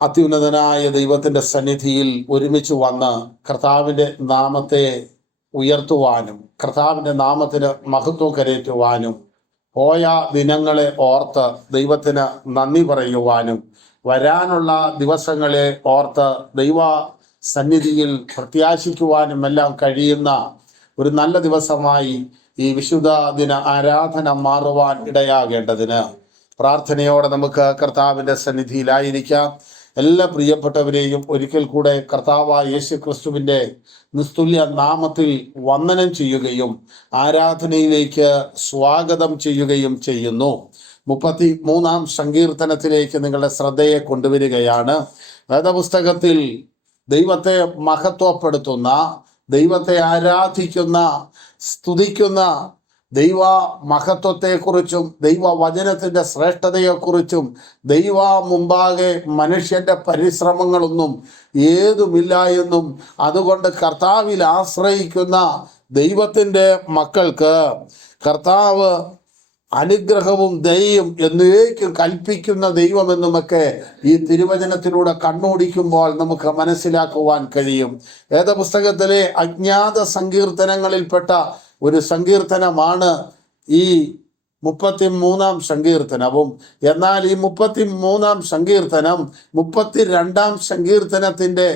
അത്യുന്നതനായ ദൈവത്തിന്റെ സന്നിധിയിൽ ഒരുമിച്ച് വന്ന് കർത്താവിന്റെ നാമത്തെ ഉയർത്തുവാനും കർത്താവിന്റെ നാമത്തിന് മഹത്വം കരയറ്റുവാനും പോയ ദിനങ്ങളെ ഓർത്ത് ദൈവത്തിന് നന്ദി പറയുവാനും വരാനുള്ള ദിവസങ്ങളെ ഓർത്ത് ദൈവ സന്നിധിയിൽ പ്രത്യാശിക്കുവാനും എല്ലാം കഴിയുന്ന ഒരു നല്ല ദിവസമായി ഈ വിശുദ്ധ ദിന ആരാധന മാറുവാൻ ഇടയാകേണ്ടതിന് പ്രാർത്ഥനയോടെ നമുക്ക് കർത്താവിന്റെ സന്നിധിയിലായിരിക്കാം. എല്ലാ പ്രിയപ്പെട്ടവരെയും ഒരിക്കൽ കൂടെ കർത്താവായ യേശു ക്രിസ്തുവിന്റെ നിസ്തുല്യ നാമത്തിൽ വന്ദനം ചെയ്യുകയും ആരാധനയിലേക്ക് സ്വാഗതം ചെയ്യുകയും ചെയ്യുന്നു. 33-ാം സങ്കീർത്തനത്തിലേക്ക് നിങ്ങളുടെ ശ്രദ്ധയെ കൊണ്ടുവരികയാണ്. വേദപുസ്തകത്തിൽ ദൈവത്തെ മഹത്വപ്പെടുത്തുന്ന, ദൈവത്തെ ആരാധിക്കുന്ന, സ്തുതിക്കുന്ന, ദൈവ മഹത്വത്തെക്കുറിച്ചും ദൈവവചനത്തിൻ്റെ ശ്രേഷ്ഠതയെക്കുറിച്ചും ദൈവ മുമ്പാകെ മനുഷ്യൻ്റെ പരിശ്രമങ്ങളൊന്നും ഏതുമില്ല എന്നും അതുകൊണ്ട് കർത്താവിൽ ആശ്രയിക്കുന്ന ദൈവത്തിൻ്റെ മക്കൾക്ക് കർത്താവ് അനുഗ്രഹവും ദയയും എന്നേക്കും കൽപ്പിക്കുന്ന ദൈവമെന്നുമൊക്കെ ഈ തിരുവചനത്തിലൂടെ കണ്ണോടിക്കുമ്പോൾ നമുക്ക് മനസ്സിലാക്കുവാൻ കഴിയും. വേദപുസ്തകത്തിലെ അജ്ഞാത സങ്കീർത്തനങ്ങളിൽപ്പെട്ട ഒരു സങ്കീർത്തനമാണ് ഈ 33-ാം സങ്കീർത്തനവും. എന്നാൽ ഈ 33-ാം സങ്കീർത്തനം 32-ാം സങ്കീർത്തനത്തിൻ്റെ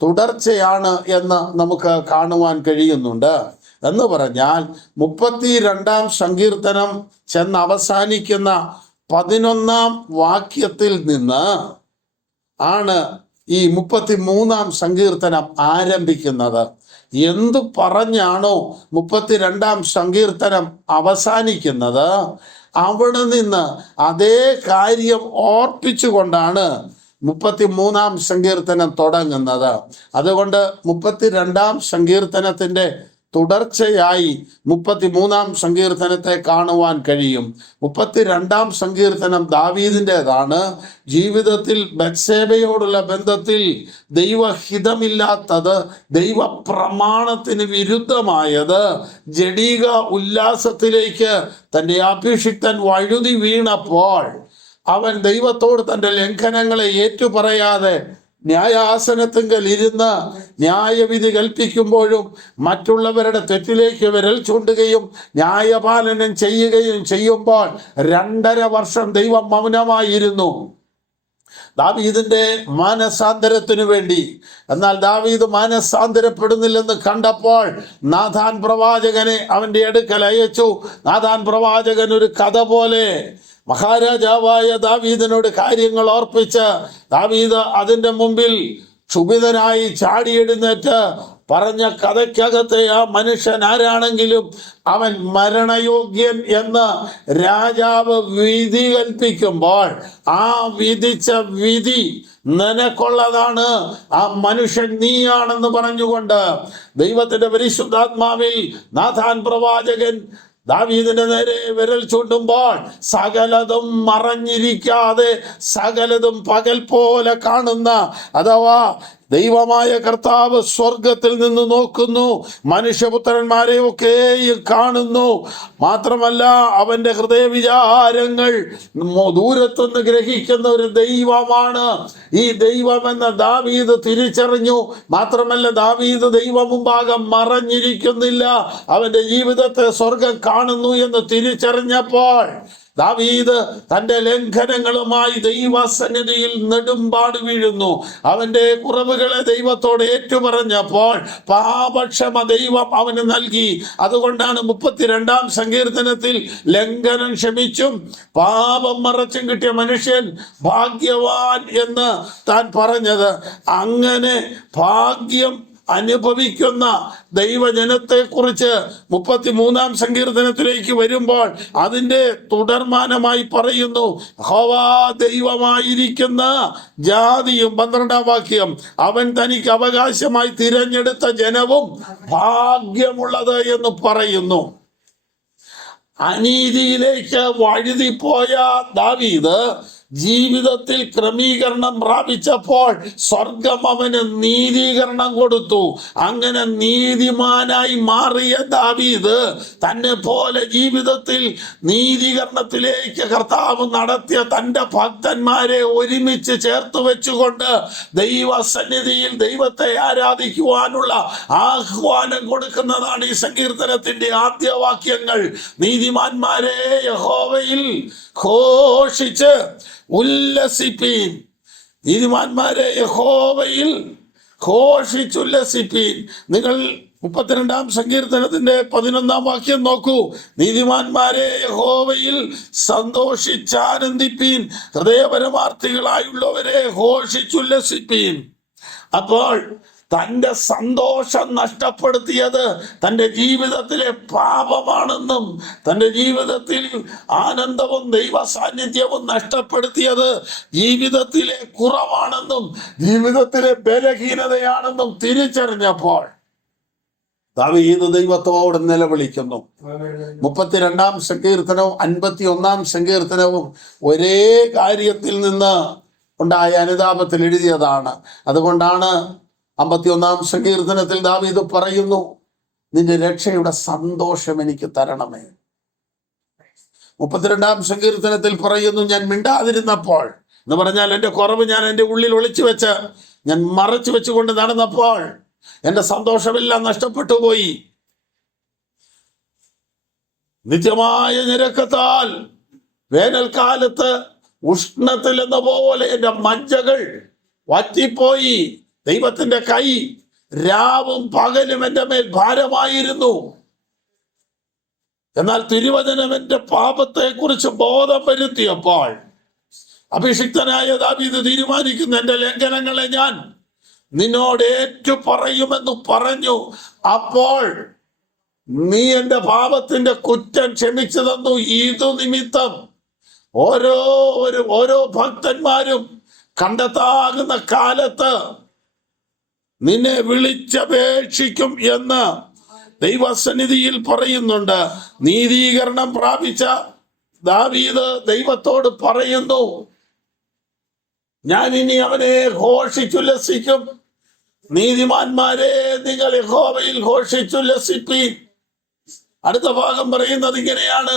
തുടർച്ചയാണ് എന്ന് നമുക്ക് കാണുവാൻ കഴിയുന്നുണ്ട്. എന്ന് പറഞ്ഞാൽ 32-ാം സങ്കീർത്തനം ചെന്ന് അവസാനിക്കുന്ന 11-ാം വാക്യത്തിൽ നിന്ന് ആണ് ഈ 33-ാം സങ്കീർത്തനം ആരംഭിക്കുന്നത്. എന്തു പറഞ്ഞാണോ 32-ാം സങ്കീർത്തനം അവസാനിക്കുന്നത്, അവിടെ നിന്ന് അതേ കാര്യം ഓർപ്പിച്ചുകൊണ്ടാണ് 33-ാം സങ്കീർത്തനം തുടങ്ങുന്നത്. അതുകൊണ്ട് 32-ാം സങ്കീർത്തനത്തിൻ്റെ തുടർച്ചയായി 33-ാം സങ്കീർത്തനത്തെ കാണുവാൻ കഴിയും. 32-ാം സങ്കീർത്തനം ദാവീദിൻ്റെതാണ്. ജീവിതത്തിൽ ബത്ശേബയോടുള്ള ബന്ധത്തിൽ ദൈവഹിതമില്ലാത്തത്, ദൈവപ്രമാണത്തിന് വിരുദ്ധമായത്, ജഡീക ഉല്ലാസത്തിലേക്ക് തൻ്റെ അഭിഷിക്തൻ വഴുതി വീണപ്പോൾ അവൻ ദൈവത്തോട് തൻ്റെ ലംഘനങ്ങളെ ഏറ്റുപറയാതെ ന്യായാസനത്തിങ്കൽ ഇരുന്ന് ന്യായവിധി കൽപ്പിക്കുമ്പോഴും മറ്റുള്ളവരുടെ തെറ്റിലേക്ക് വിരൽ ചൂണ്ടുകയും ന്യായപാലനം ചെയ്യുകയും ചെയ്യുമ്പോൾ 2.5 വർഷം ദൈവം മൗനമായിരുന്നു ദാവീദിന്റെ മാനസാന്തരത്തിനു വേണ്ടി. എന്നാൽ ദാവീദ് മാനസാന്തരപ്പെടുന്നില്ലെന്ന് കണ്ടപ്പോൾ നാഥാൻ പ്രവാചകനെ അവൻ്റെ അടുക്കൽ അയച്ചു. നാഥാൻ പ്രവാചകൻ ഒരു കഥ പോലെ മഹാരാജാവായ ദാവീദിനോട് കാര്യങ്ങൾ ഓർപ്പിച്ച് ദാവീദ് അതിൻ്റെ മുമ്പിൽ ക്ഷുഭിതനായി ചാടിയെഴുന്നേറ്റ് പറഞ്ഞ കഥയ്ക്കകത്തെ ആ മനുഷ്യൻ ആരാണെങ്കിലും അവൻ മരണയോഗ്യൻ എന്ന് രാജാവ് വിധി കൽപ്പിക്കുമ്പോൾ ആ വിധിച്ച വിധി നിനക്കുള്ളതാണ്, ആ മനുഷ്യൻ നീയാണെന്ന് പറഞ്ഞുകൊണ്ട് ദൈവത്തിന്റെ പരിശുദ്ധാത്മാവിൽ നാഥാൻ പ്രവാചകൻ ദാവീദിന്റെ നേരെ വിരൽ ചൂണ്ടുമ്പോൾ സകലതും മറഞ്ഞിരിക്കാതെ സകലതും പകൽ പോലെ കാണുന്ന, അഥവാ ദൈവമായ കർത്താവ് സ്വർഗത്തിൽ നിന്ന് നോക്കുന്നു, മനുഷ്യപുത്രന്മാരെ ഒക്കെയും കാണുന്നു. മാത്രമല്ല അവൻ്റെ ഹൃദയവിചാരങ്ങൾ ദൂരത്തുനിന്ന് ഗ്രഹിക്കുന്ന ഒരു ദൈവമാണ് ഈ ദൈവമെന്ന് ദാവീദ് തിരിച്ചറിഞ്ഞു. മാത്രമല്ല ദാവീദ് ദൈവം മുമ്പാകെ മറഞ്ഞിരിക്കുന്നില്ല, അവൻ്റെ ജീവിതത്തെ സ്വർഗം കാണുന്നു എന്ന് തിരിച്ചറിഞ്ഞപ്പോൾ ദാവീദ് തൻ്റെ ലംഘനങ്ങളുമായി ദൈവസന്നിധിയിൽ നെടുമ്പാട് വീഴുന്നു. അവൻ്റെ കുറവുകളെ ദൈവത്തോട് ഏറ്റുപറഞ്ഞപ്പോൾ പാപക്ഷമ ദൈവം അവന് നൽകി. അതുകൊണ്ടാണ് 32-ാം സങ്കീർത്തനത്തിൽ ലംഘനം ക്ഷമിച്ചും പാപം മറച്ചും കിട്ടിയ മനുഷ്യൻ ഭാഗ്യവാൻ എന്ന് താൻ പറഞ്ഞത്. അങ്ങനെ ഭാഗ്യം അനുഭവിക്കുന്ന ദൈവജനത്തെക്കുറിച്ച് 33-ാം സങ്കീർത്തനത്തിലേക്ക് വരുമ്പോൾ അതിൻ്റെ തുടർമാനമായി പറയുന്നു, യഹോവ ദൈവമായിരിക്കുന്ന ജാതിയും 12-ാം വാക്യം അവൻ തനിക്ക് അവകാശമായി തിരഞ്ഞെടുത്ത ജനവും ഭാഗ്യമുള്ളത് എന്ന് പറയുന്നു. അനീതിയിലേക്ക് വഴുതിപ്പോയ ദാവീദ് ജീവിതത്തിൽ ക്രമീകരണം പ്രാപിച്ചപ്പോൾ സ്വർഗം അവന് നീതീകരണം കൊടുത്തു. അങ്ങനെ നീതിമാനായി മാറിയ ദാവീദ് തന്നെ പോലെ ജീവിതത്തിൽ നീതീകരണത്തിലേക്ക് കർത്താവ് നടത്തിയ തൻ്റെ ഭക്തന്മാരെ ഒരുമിച്ച് ചേർത്ത് വെച്ചുകൊണ്ട് ദൈവസന്നിധിയിൽ ദൈവത്തെ ആരാധിക്കുവാനുള്ള ആഹ്വാനം കൊടുക്കുന്നതാണ് ഈ സങ്കീർത്തനത്തിന്റെ ആദ്യ വാക്യങ്ങൾ. നീതിമാന്മാരെ യഹോവയിൽ ഘോഷിച്ച് ഉല്ലസിപ്പീൻ. നീതിമാന്മാരെ യഹോവയിൽ ഘോഷിച്ചുല്ലസിപ്പീൻ. നിങ്ങൾ 32-ാം സങ്കീർത്തനത്തിന്റെ 11-ാം വാക്യം നോക്കൂ. നീതിമാന്മാരെ യഹോവയിൽ സന്തോഷിച്ചാനന്ദിപ്പീൻ, ഹൃദയപരമാർത്ഥികളായുള്ളവരെ ഘോഷിച്ചുല്ലസിപ്പീൻ. അപ്പോൾ തൻ്റെ സന്തോഷം നഷ്ടപ്പെടുത്തിയത് തൻ്റെ ജീവിതത്തിലെ പാപമാണെന്നും തൻ്റെ ജീവിതത്തിൽ ആനന്ദവും ദൈവ സാന്നിധ്യവും നഷ്ടപ്പെടുത്തിയത് ജീവിതത്തിലെ കുറവാണെന്നും ജീവിതത്തിലെ ബലഹീനതയാണെന്നും തിരിച്ചറിഞ്ഞപ്പോൾ ദാവീദ് ദൈവത്തോട് നിലവിളിക്കുന്നു. 32-ാം സങ്കീർത്തനവും 51-ാം സങ്കീർത്തനവും ഒരേ കാര്യത്തിൽ നിന്ന് ഉണ്ടായ അനുതാപത്തിൽ എഴുതിയതാണ്. അതുകൊണ്ടാണ് 51-ാം സങ്കീർത്തനത്തിൽ ദാവീദ് പറയുന്നു, നിന്റെ രക്ഷയുടെ സന്തോഷം എനിക്ക് തരണമേ. 32-ാം സങ്കീർത്തനത്തിൽ പറയുന്നു, ഞാൻ മിണ്ടാതിരുന്നപ്പോൾ എന്ന് പറഞ്ഞാൽ എൻ്റെ കുറവ് ഞാൻ എൻ്റെ ഉള്ളിൽ ഒളിച്ചു വെച്ച് ഞാൻ മറച്ചു വെച്ചുകൊണ്ട് നടന്നപ്പോൾ എൻ്റെ സന്തോഷമെല്ലാം നഷ്ടപ്പെട്ടു പോയി. നിത്യമായ ഞരക്കത്താൽ വേനൽക്കാലത്ത് ഉഷ്ണത്തിൽ എന്ന പോലെ എൻ്റെ മജ്ജകൾ വറ്റിപ്പോയി. ദൈവത്തിന്റെ കൈ രാവും പകലും എൻ്റെ മേൽ ഭാരമായിരുന്നു. എന്നാൽ തിരുവചനം എൻ്റെ പാപത്തെ കുറിച്ച് ബോധം വരുത്തിയപ്പോൾ അഭിഷിക്തനായ ദാവീദ് തീരുമാനിക്കുന്നു, എൻ്റെ ലംഘനങ്ങളെ ഞാൻ നിന്നോട് ഏറ്റു പറയുമെന്ന് പറഞ്ഞു. അപ്പോൾ നീ എൻ്റെ പാപത്തിന്റെ കുറ്റം ക്ഷമിച്ചു തന്നു. ഇതു നിമിത്തം ഓരോ ഭക്തന്മാരും കണ്ടെത്താകുന്ന കാലത്ത് നിന്നെ വിളിച്ചപേക്ഷിക്കും എന്ന് ദൈവസന്നിധിയിൽ പറയുന്നുണ്ട്. നീതീകരണം പ്രാപിച്ച ദാവീദ് ദൈവത്തോട് പറയുന്നു, ഞാൻ ഇനി അവനെ ഘോഷിച്ചുല്ലസിക്കും. നീതിമാന്മാരെ നിങ്ങൾ യഹോവയിൽ ഘോഷിച്ചുല്ലസിപ്പീൻ. അടുത്ത ഭാഗം പറയുന്നത് ഇങ്ങനെയാണ്,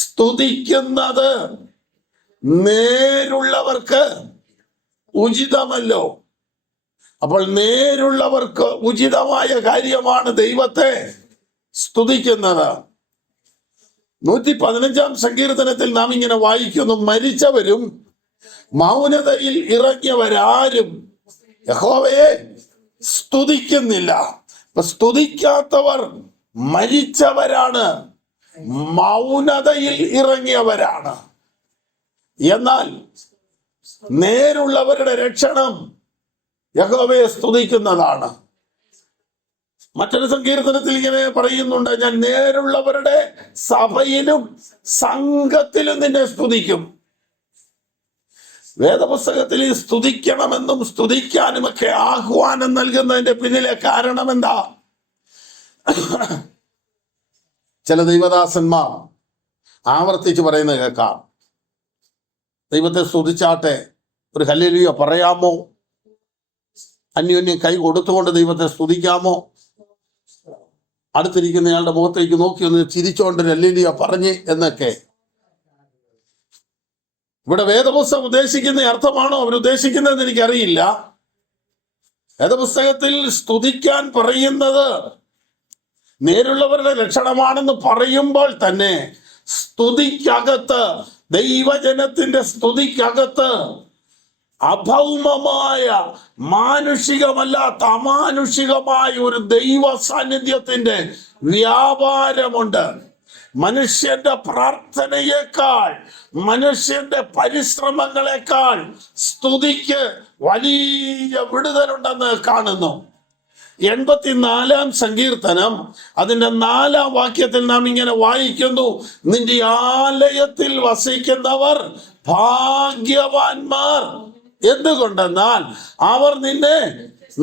സ്തുതിക്കുന്നത് നേരുള്ളവർക്ക് ഉചിതമല്ലോ. അപ്പോൾ നേരുള്ളവർക്ക് ഉചിതമായ കാര്യമാണ് ദൈവത്തെ സ്തുതിക്കുന്നത്. 115-ാം സങ്കീർത്തനത്തിൽ നാം ഇങ്ങനെ വായിക്കുന്നു, മരിച്ചവരും മൗനതയിൽ ഇറങ്ങിയവരാരും യഹോവയെ സ്തുതിക്കുന്നില്ല. അപ്പൊ സ്തുതിക്കാത്തവർ മരിച്ചവരാണ്, മൗനതയിൽ ഇറങ്ങിയവരാണ്. എന്നാൽ നേരുള്ളവരുടെ രക്ഷണം യഹോവയെ സ്തുതിക്കുന്നതാണ്. മറ്റൊരു സങ്കീർത്തനത്തിൽ ഇങ്ങനെ പറയുന്നുണ്ട്, ഞാൻ നേരുള്ളവരുടെ സഭയിലും സംഘത്തിലും നിന്നെ സ്തുതിക്കും. വേദപുസ്തകത്തിൽ സ്തുതിക്കണമെന്നും സ്തുതിക്കാനുമൊക്കെ ആഹ്വാനം നൽകുന്നതിന്റെ പിന്നിലെ കാരണം എന്താ? ചില ദൈവദാസന്മാർ ആവർത്തിച്ച് പറയുന്നത് കേൾക്കാം, ദൈവത്തെ സ്തുതിച്ചാട്ടെ, ഒരു ഹല്ലേലൂയ പറയാമോ, അന്യോന്യം കൈ കൊടുത്തുകൊണ്ട് ദൈവത്തെ സ്തുതിക്കാമോ, അടുത്തിരിക്കുന്നയാളുടെ മുഖത്തേക്ക് നോക്കി ഒന്ന് ചിരിച്ചോണ്ട് ഹല്ലേലൂയ പറഞ്ഞ് എന്നൊക്കെ. ഇവിടെ വേദപുസ്തകം ഉദ്ദേശിക്കുന്ന അർത്ഥമാണോ അവരുദ്ദേശിക്കുന്നതെന്ന് എനിക്കറിയില്ല. വേദപുസ്തകത്തിൽ സ്തുതിക്കാൻ പറയുന്നത് നേരുള്ളവരുടെ ലക്ഷണമാണെന്ന് പറയുമ്പോൾ തന്നെ സ്തുതിക്കകത്ത്, ദൈവജനത്തിന്റെ സ്തുതിക്കകത്ത് അഭൗമമായ, മാനുഷികമല്ലാത്ത അമാനുഷികമായ ഒരു ദൈവ സാന്നിധ്യത്തിന്റെ വ്യാപാരമുണ്ട്. മനുഷ്യന്റെ പ്രാർത്ഥനയേക്കാൾ, മനുഷ്യന്റെ പരിശ്രമങ്ങളെക്കാൾ സ്തുതിക്ക് വലിയ വിടുതലുണ്ടെന്ന് കാണുന്നു. 84-ാം സങ്കീർത്തനം അതിന്റെ 4-ാം വാക്യത്തിൽ നാം ഇങ്ങനെ വായിക്കുന്നു, നിന്റെ ആലയത്തിൽ വസിക്കുന്നവർ ഭാഗ്യവാന്മാർ. എന്തുകൊണ്ടെന്നാൽ അവർ നിന്നെ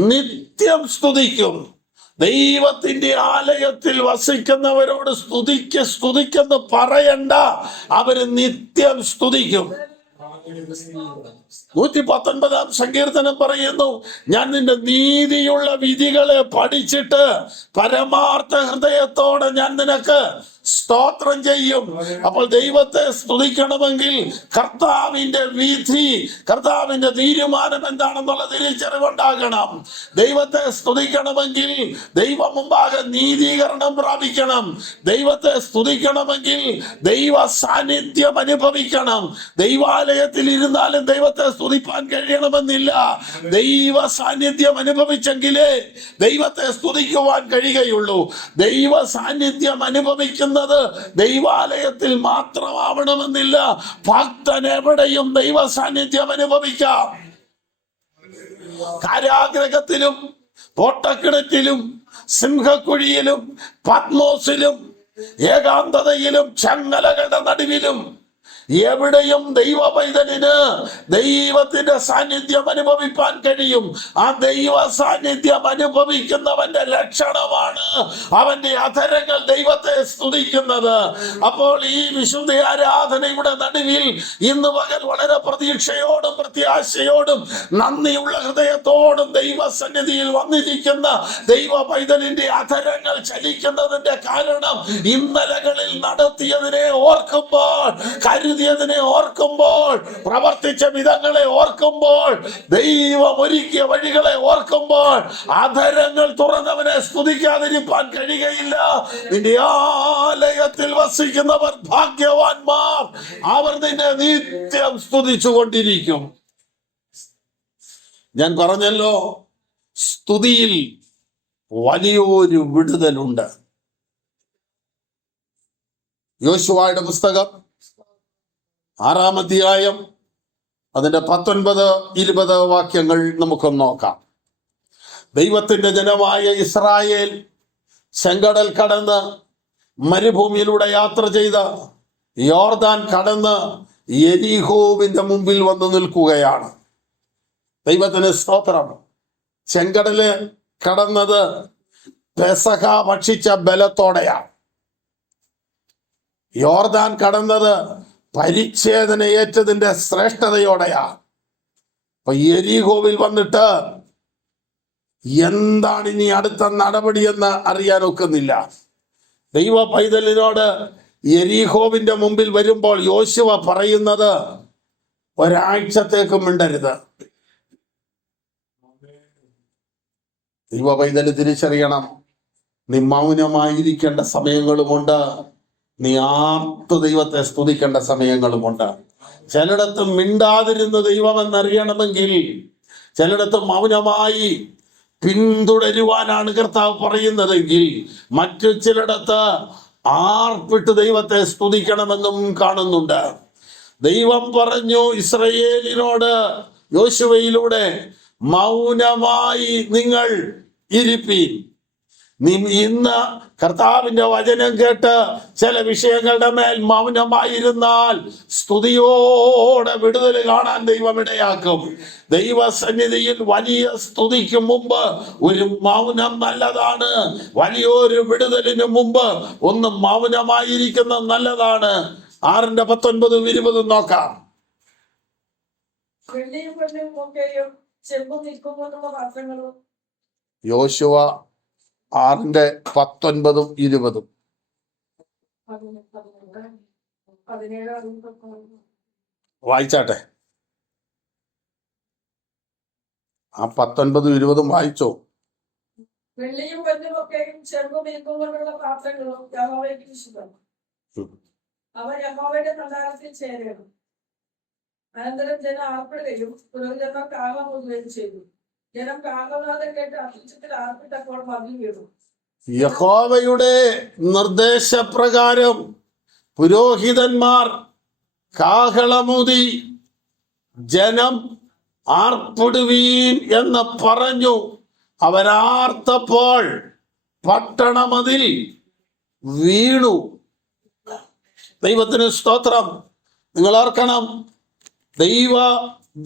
നിത്യം സ്തുതിക്കും. ദൈവത്തിന്റെ ആലയത്തിൽ വസിക്കുന്നവരോട് സ്തുതിക്കെന്ന് പറയണ്ട, അവര് നിത്യം സ്തുതിക്കും. 119 സങ്കീർത്തനം പറയുന്നു, ഞാൻ നിന്റെ നീതിയുള്ള വിധികളെ പഠിച്ചിട്ട് പരമാർത്ഥ ഹൃദയത്തോടെ ഞാൻ നിനക്ക് സ്തോത്രം ചെയ്യും. അപ്പോൾ ദൈവത്തെ സ്തുതിക്കണമെങ്കിൽ കർത്താവിന്റെ വിധി, കർത്താവിന്റെ തീരുമാനം എന്താണെന്നുള്ള തിരിച്ചറിവുണ്ടാകണം. ദൈവത്തെ സ്തുതിക്കണമെങ്കിൽ ദൈവം മുമ്പാകെ നീതീകരണം പ്രാപിക്കണം. ദൈവത്തെ സ്തുതിക്കണമെങ്കിൽ ദൈവ സാന്നിധ്യം അനുഭവിക്കണം. ദൈവാലയത്തിൽ ഇരുന്നാലും ദൈവത്തെ സ്തുതിപ്പാൻ കഴിയണമെന്നില്ല. ദൈവ സാന്നിധ്യം അനുഭവിച്ചെങ്കിലേ ദൈവത്തെ സ്തുതിക്കുവാൻ കഴിയുകയുള്ളൂ. ദൈവ സാന്നിധ്യം അനുഭവിക്കുന്ന ദൈവാലയത്തിൽ മാത്രമാവണമെന്നില്ല. ഭക്തൻ എവിടെയും ദൈവ സാന്നിധ്യം അനുഭവിക്കാം. കാരാഗ്രഹത്തിലും തോട്ടക്കിണറ്റിലും സിംഹക്കുഴിയിലും പത്മോസിലും ഏകാന്തതയിലും ചങ്ങലകളുടെ നടുവിലും എവിടെയും ദൈവ പൈതലിന് ദൈവത്തിന്റെ സാന്നിധ്യം അനുഭവിപ്പാൻ കഴിയും. ആ ദൈവ സാന്നിധ്യം അനുഭവിക്കുന്നവന്റെ ലക്ഷണമാണ് അവന്റെ അധരങ്ങൾ ദൈവത്തെ സ്തുതിക്കുന്നത്. അപ്പോൾ ഈ വിശുദ്ധ ആരാധനയുടെ നടുവിൽ ഇന്ന് പകൽ വളരെ പ്രതീക്ഷയോടും പ്രത്യാശയോടും നന്ദിയുള്ള ഹൃദയത്തോടും ദൈവസന്നിധിയിൽ വന്നിരിക്കുന്ന ദൈവ പൈതലിന്റെ അധരങ്ങൾ ചലിക്കുന്നതിന്റെ കാരണം ഇന്നലകളിൽ നടത്തിയതിനെ ഓർക്കുമ്പോൾ, കരുതിയതിനെ ഓർക്കുമ്പോൾ, പ്രവർത്തിച്ച വിധങ്ങളെ ഓർക്കുമ്പോൾ, ദൈവം ഒരുക്കിയ വഴികളെ ഓർക്കുമ്പോൾ അധരങ്ങൾ തുറന്നവനെ സ്തുതിക്കാതിരിപ്പാൻ കഴിയുകയില്ല. നിന്റെ ആലയത്തിൽ വസിക്കുന്നവർ ഭാഗ്യവാന്മാർ, അവർ നിന്നെ നിത്യം സ്തുതിച്ചുകൊണ്ടിരിക്കും. ഞാൻ പറഞ്ഞല്ലോ, സ്തുതിയിൽ വലിയൊരു വിടുതലുണ്ട്. യോശുവയുടെ പുസ്തകം 6-ാം അധ്യായം അതിന്റെ 19-20 വാക്യങ്ങൾ നമുക്കൊന്ന് നോക്കാം. ദൈവത്തിന്റെ ജനമായ ഇസ്രായേൽ ചെങ്കടൽ കടന്ന് മരുഭൂമിയിലൂടെ യാത്ര ചെയ്ത് യോർദാൻ കടന്ന് യെരിഹോവിന്റെ മുമ്പിൽ വന്നു നിൽക്കുകയാണ്. ദൈവത്തിന് സ്തോത്രം. ചെങ്കടല് കടന്നത് പെസഹ ഭക്ഷിച്ച ബലത്തോടെയാണ്. യോർദാൻ കടന്നത് പരിച്ഛേദന ഏറ്റതിന്റെ ശ്രേഷ്ഠതയോടെയാ. അപ്പൊ യെരിഹോവിൽ വന്നിട്ട് എന്താണ് ഇനി അടുത്ത നടപടിയെന്ന് അറിയാൻ ഒക്കുന്നില്ല. ദൈവ പൈതലിനോട് യെരിഹോവിന്റെ മുമ്പിൽ വരുമ്പോൾ യോശുവ പറയുന്നത്, ഒരാഴ്ചത്തേക്കും മിണ്ടരുത്. ദൈവ പൈതല് തിരിച്ചറിയണം, നീ മൗനമായിരിക്കേണ്ട സമയങ്ങളുമുണ്ട്, നീ ആർത്ത് ദൈവത്തെ സ്തുതിക്കേണ്ട സമയങ്ങളുമുണ്ട്. ചിലയിടത്ത് മിണ്ടാതിരുന്ന ദൈവം എന്നറിയണമെങ്കിൽ ചിലയിടത്ത് മൗനമായി പിന്തുടരുവാനാണ് കർത്താവ് പറയുന്നതെങ്കിൽ മറ്റു ചിലയിടത്ത് ആർപ്പിട്ട് ദൈവത്തെ സ്തുതിക്കണമെന്നും കാണുന്നുണ്ട്. ദൈവം പറഞ്ഞു ഇസ്രായേലിനോട് യോശുവയിലൂടെ, മൗനമായി നിങ്ങൾ ഇരിപ്പീൻ. ഇന്ന് കർത്താവിന്റെ വചനം കേട്ട് ചില വിഷയങ്ങളുടെ മേൽ മൗനമായിരുന്നാൽ സ്തുതിയോടെ വിടുതൽ കാണാൻ ദൈവം ഇടയാക്കും. ദൈവസന്നിധിയിൽ വലിയ സ്തുതിക്ക് മുമ്പ് ഒരു മൗനം നല്ലതാണ്. വലിയൊരു വിടുതലിന് മുമ്പ് ഒന്ന് മൗനമായിരിക്കുന്നത് നല്ലതാണ്. 6-19-20 നോക്കാം. യോശുവ 6-19-20 വായിച്ചാട്ടെ. ആ 19-20 വായിച്ചോ. വെള്ളിയും പൊന്നുമൊക്കെയും ചെറുതും ഇൽക്കുകൊണ്ടുള്ള പാത്രങ്ങളും യഹോവയ്ക്ക് ഇഷ്ടം. അവ യഹോവയുടെ ഭണ്ഡാരത്തിൽ ചേരണം. അനന്തരം ജനം ആർപ്പിടുകയും പുരോഹിതന്മാർ കാഹളം ഊതുകയും ചെയ്തു. ജനം കാഹളനാദം കേട്ട് അത്യുച്ചത്തിൽ ആർപ്പിട്ടപ്പോൾ മതിൽ വീണു. യഹോവയുടെ നിർദ്ദേശപ്രകാരം പുരോഹിതന്മാർ കാഹളമൂതി ജനം ആർപ്പിടുവീൻ എന്ന് പറഞ്ഞു. അവരാർത്തപ്പോൾ പട്ടണമതിൽ വീണു. ദൈവത്തിന് സ്തോത്രം. നിങ്ങൾ ഓർക്കണം, ദൈവ